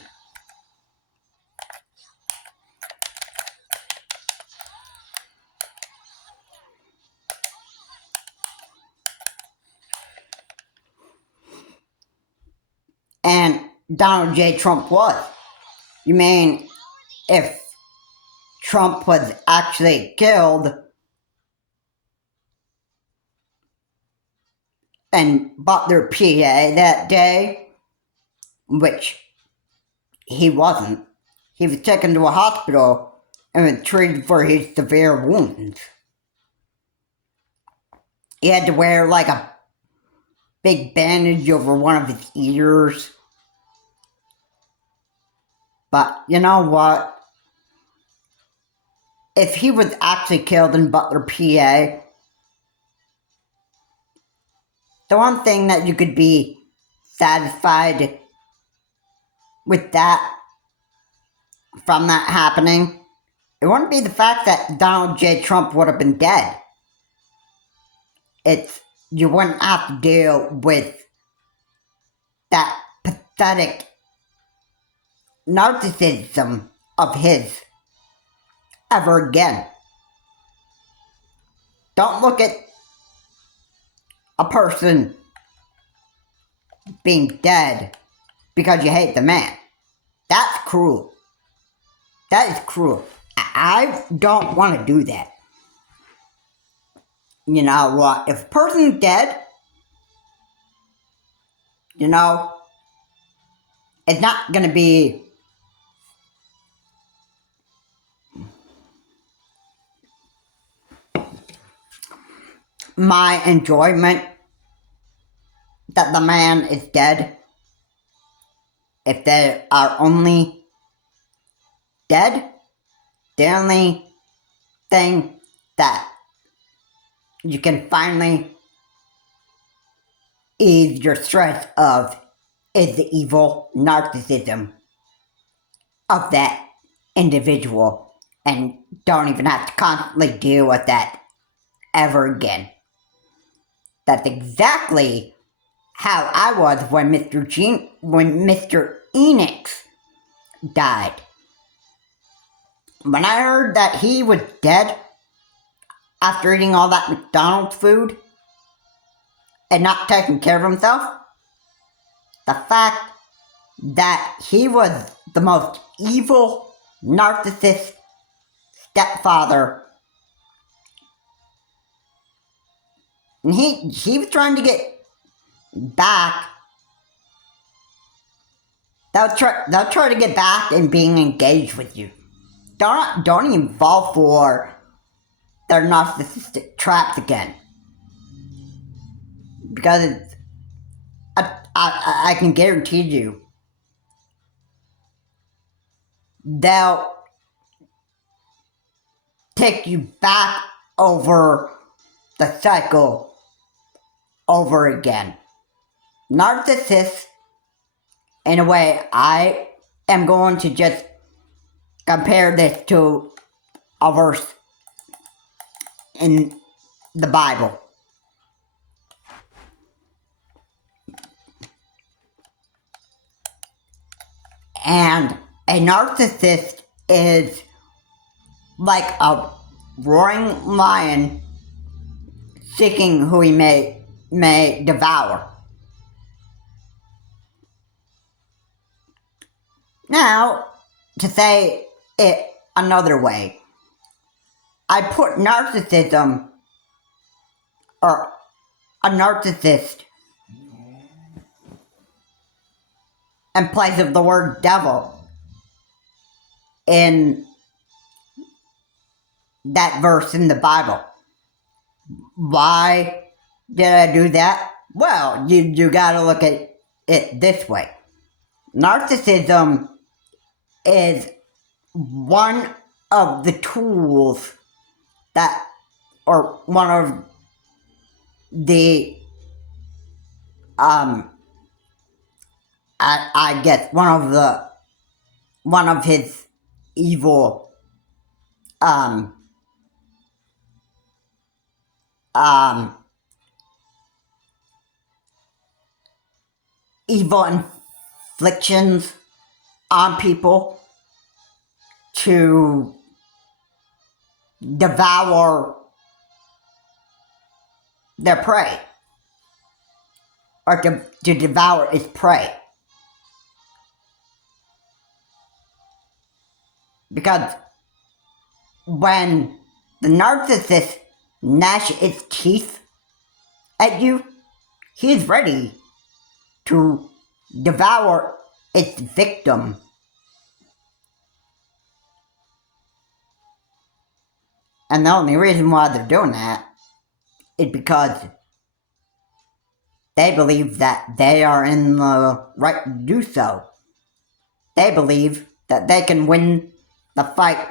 And Donald J. Trump was. You mean, if Trump was actually killed in Butler, PA that day, which he wasn't, he was taken to a hospital and was treated for his severe wounds. He had to wear like a big bandage over one of his ears. But you know what? If he was actually killed in Butler, PA, the one thing that you could be satisfied with that, from that happening, it wouldn't be the fact that Donald J. Trump would have been dead. You wouldn't have to deal with that pathetic narcissism of his ever again. Don't look at a person being dead because you hate the man. That's cruel. That is cruel. I don't want to do that. You know what? If a person's dead, it's not going to be my enjoyment that the man is dead. If they are only dead, the only thing that you can finally ease your stress of is the evil narcissism of that individual, and don't even have to constantly deal with that ever again. That's exactly how I was when Mr. Enix died. when I heard that he was dead after eating all that McDonald's food and not taking care of himself, the fact that he was the most evil, narcissist stepfather, and he was trying to get back. They'll try to get back and being engaged with you. Don't even fall for their narcissistic traps again. Because I can guarantee you, they'll take you back over the cycle over again. Narcissists, in a way, I am going to just compare this to a verse in the Bible. And a narcissist is like a roaring lion seeking who he may devour. Now, to say it another way, I put narcissism, or a narcissist, in place of the word devil in that verse in the Bible. Why did I do that? Well, you gotta look at it this way. Narcissism is one of the tools that, or one of the, I guess one of his evil, evil inflictions on people to devour their prey, or to devour its prey. Because when the narcissist gnashes its teeth at you, he is ready to devour its victim. And the only reason why they're doing that is because they believe that they are in the right to do so. They believe that they can win the fight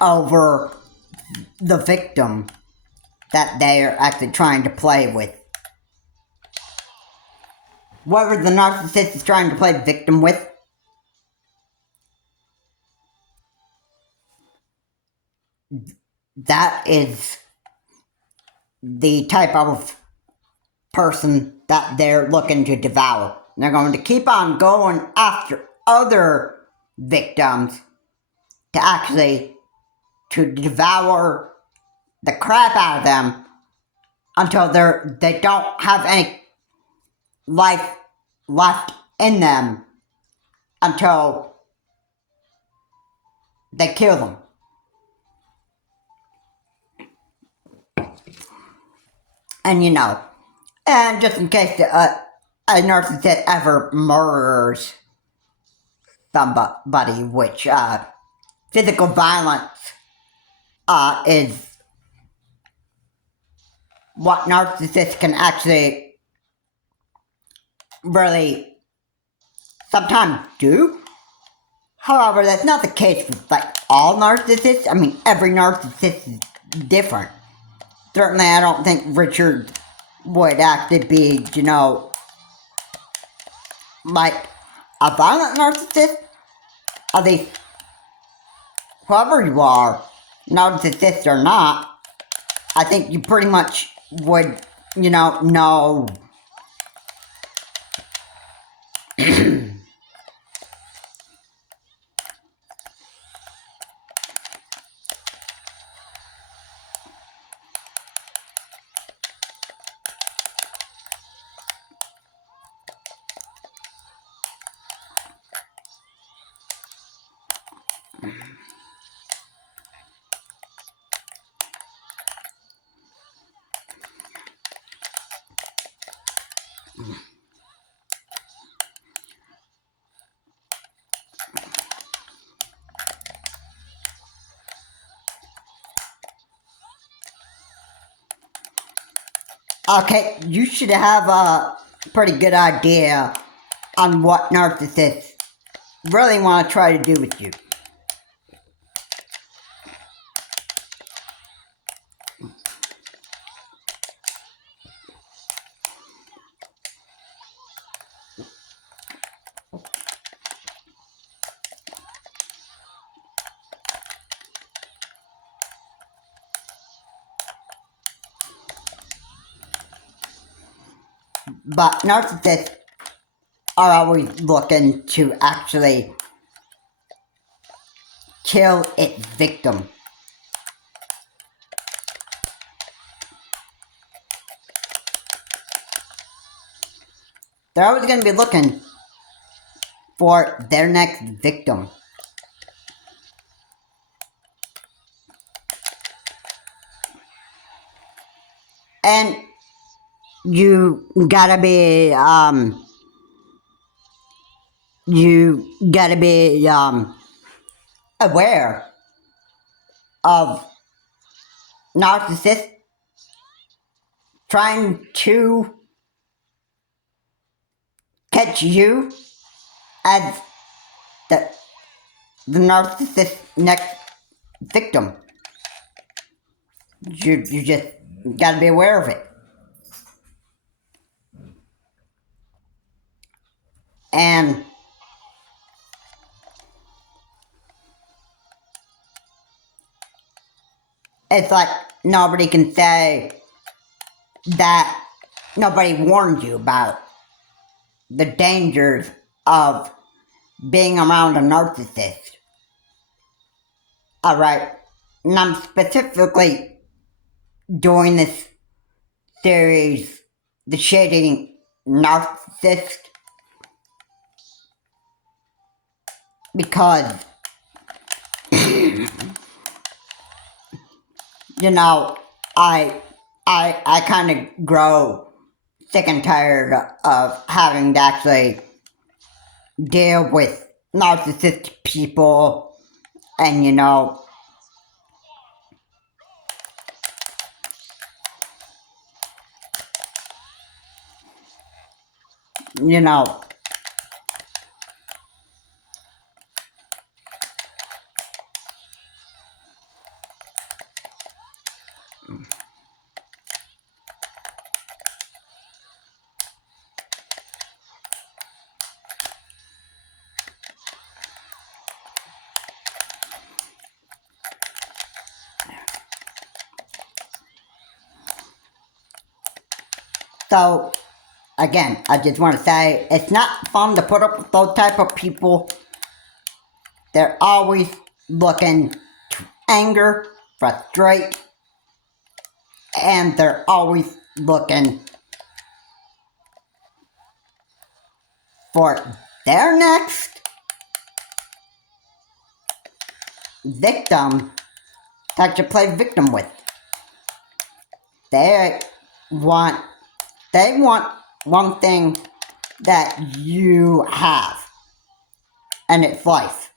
over the victim that they are actually trying to play with. Whoever the narcissist is trying to play victim with, that is the type of person that they're looking to devour. They're going to keep on going after other victims to devour the crap out of them until they don't have any life left in them, until they kill them. And and just in case a narcissist ever murders somebody, which physical violence is what narcissists can actually really sometimes do. However, that's not the case with all narcissists. I mean, every narcissist is different. Certainly, I don't think Richard would actually be, like a violent narcissist. At least, whoever you are, narcissist or not, I think you pretty much would, know Okay, you should have a pretty good idea on what narcissists really want to try to do with you. But narcissists are always looking to actually kill its victim. They're always going to be looking for their next victim. And you gotta be, aware of narcissists trying to catch you as the narcissist's next victim. You just gotta be aware of it. And it's like nobody can say that nobody warned you about the dangers of being around a narcissist. Alright, and I'm specifically doing this series, The Shady Narrsasist, because, you know, I kind of grow sick and tired of having to actually deal with narcissistic people, and you know, so again, I just want to say, it's not fun to put up with those type of people. They're always looking to anger, frustrate, and they're always looking for their next victim to play victim with. They want one thing that you have, and it's life.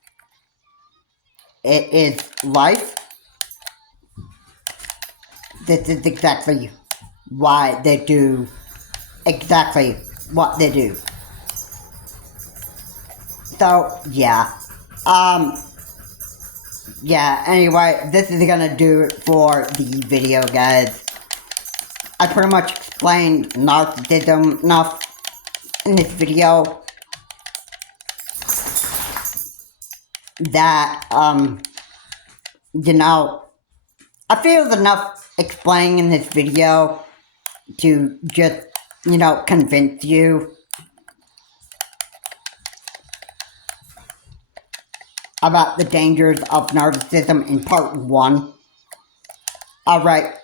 It is life. This is exactly why they do exactly what they do. So, yeah. Yeah, anyway, this is gonna do it for the video, guys. I pretty much explained narcissism enough in this video that, you know, I feel it's enough explaining in this video to just, you know, convince you about the dangers of narcissism in part 1. Alright,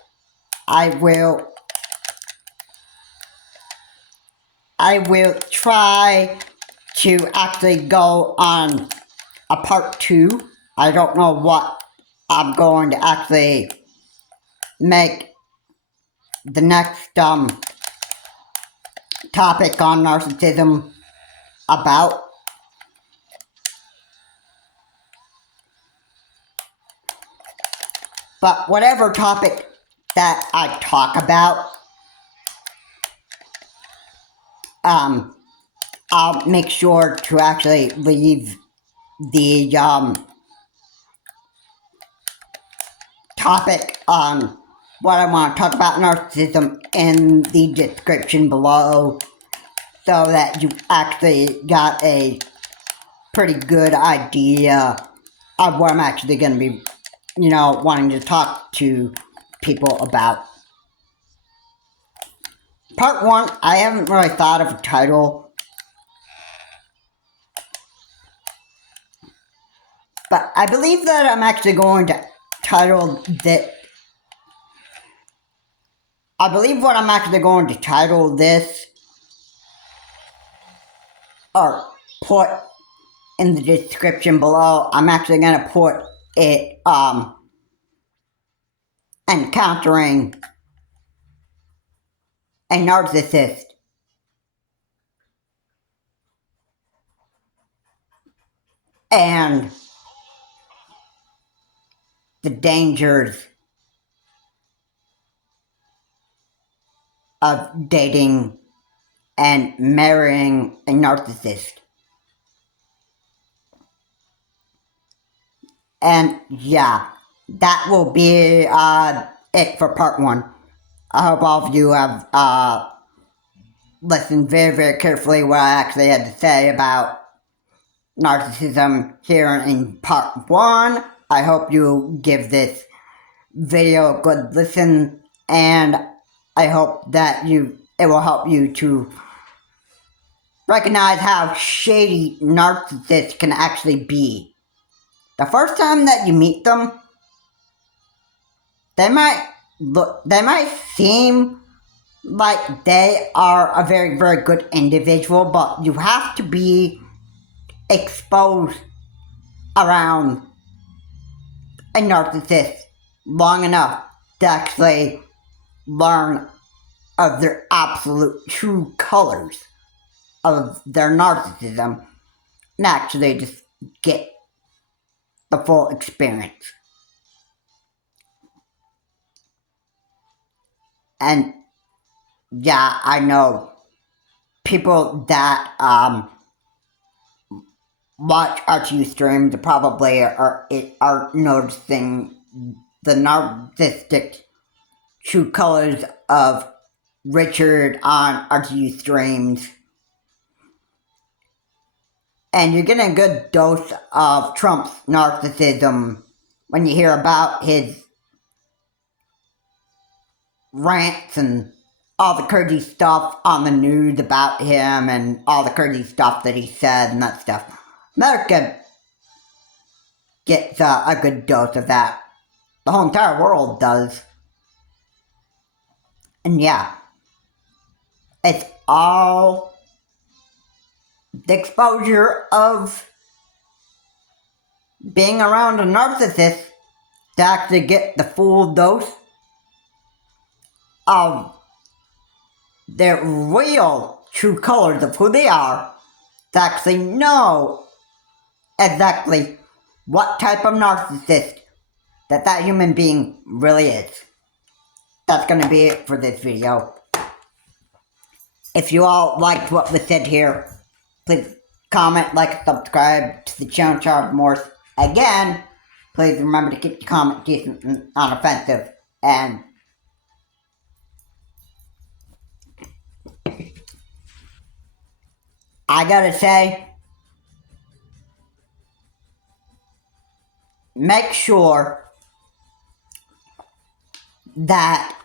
I will try to actually go on a part 2 I don't know what I'm going to actually make the next topic on narcissism about. But whatever topic that I talk about, I'll make sure to actually leave the topic on what I want to talk about narcissism in the description below, so that you actually got a pretty good idea of what I'm actually going to be, wanting to talk to people about. Part 1, I haven't really thought of a title, but I believe that I'm actually going to title that. I believe what I'm actually going to title this, or put in the description below, I'm actually going to put it, encountering a narcissist. And the dangers of dating and marrying a narcissist. And yeah, that will be it for part 1. I hope all of you have listened very, very carefully what I actually had to say about narcissism here in part 1. I hope you give this video a good listen, and I hope that it will help you to recognize how shady narcissists can actually be. The first time that you meet them, they might seem like they are a very, very good individual, but you have to be exposed around a narcissist long enough to actually learn of their absolute true colors of their narcissism and actually just get the full experience. And yeah, I know people that watch RTU streams probably are noticing the narcissistic true colors of Richard on RTU streams. And you're getting a good dose of Trump's narcissism when you hear about his rants and all the crazy stuff on the news about him and all the crazy stuff that he said and that stuff. America gets a good dose of that. The whole entire world does. And yeah, it's all the exposure of being around a narcissist to actually get the full dose of their real true colors of who they are, to actually know exactly what type of narcissist that human being really is. That's going to be it for this video. If you all liked what was said here, please comment, like, subscribe to the channel, Charles Morse. Again, please remember to keep the comment decent and unoffensive. And I gotta say, make sure that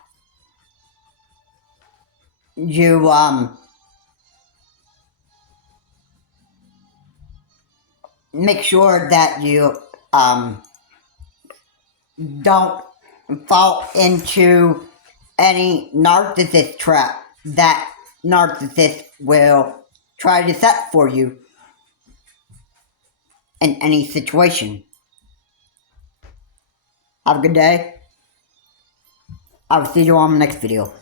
you don't fall into any narcissist trap that narcissist will try to set for you in any situation. Have a good day. I will see you on the next video.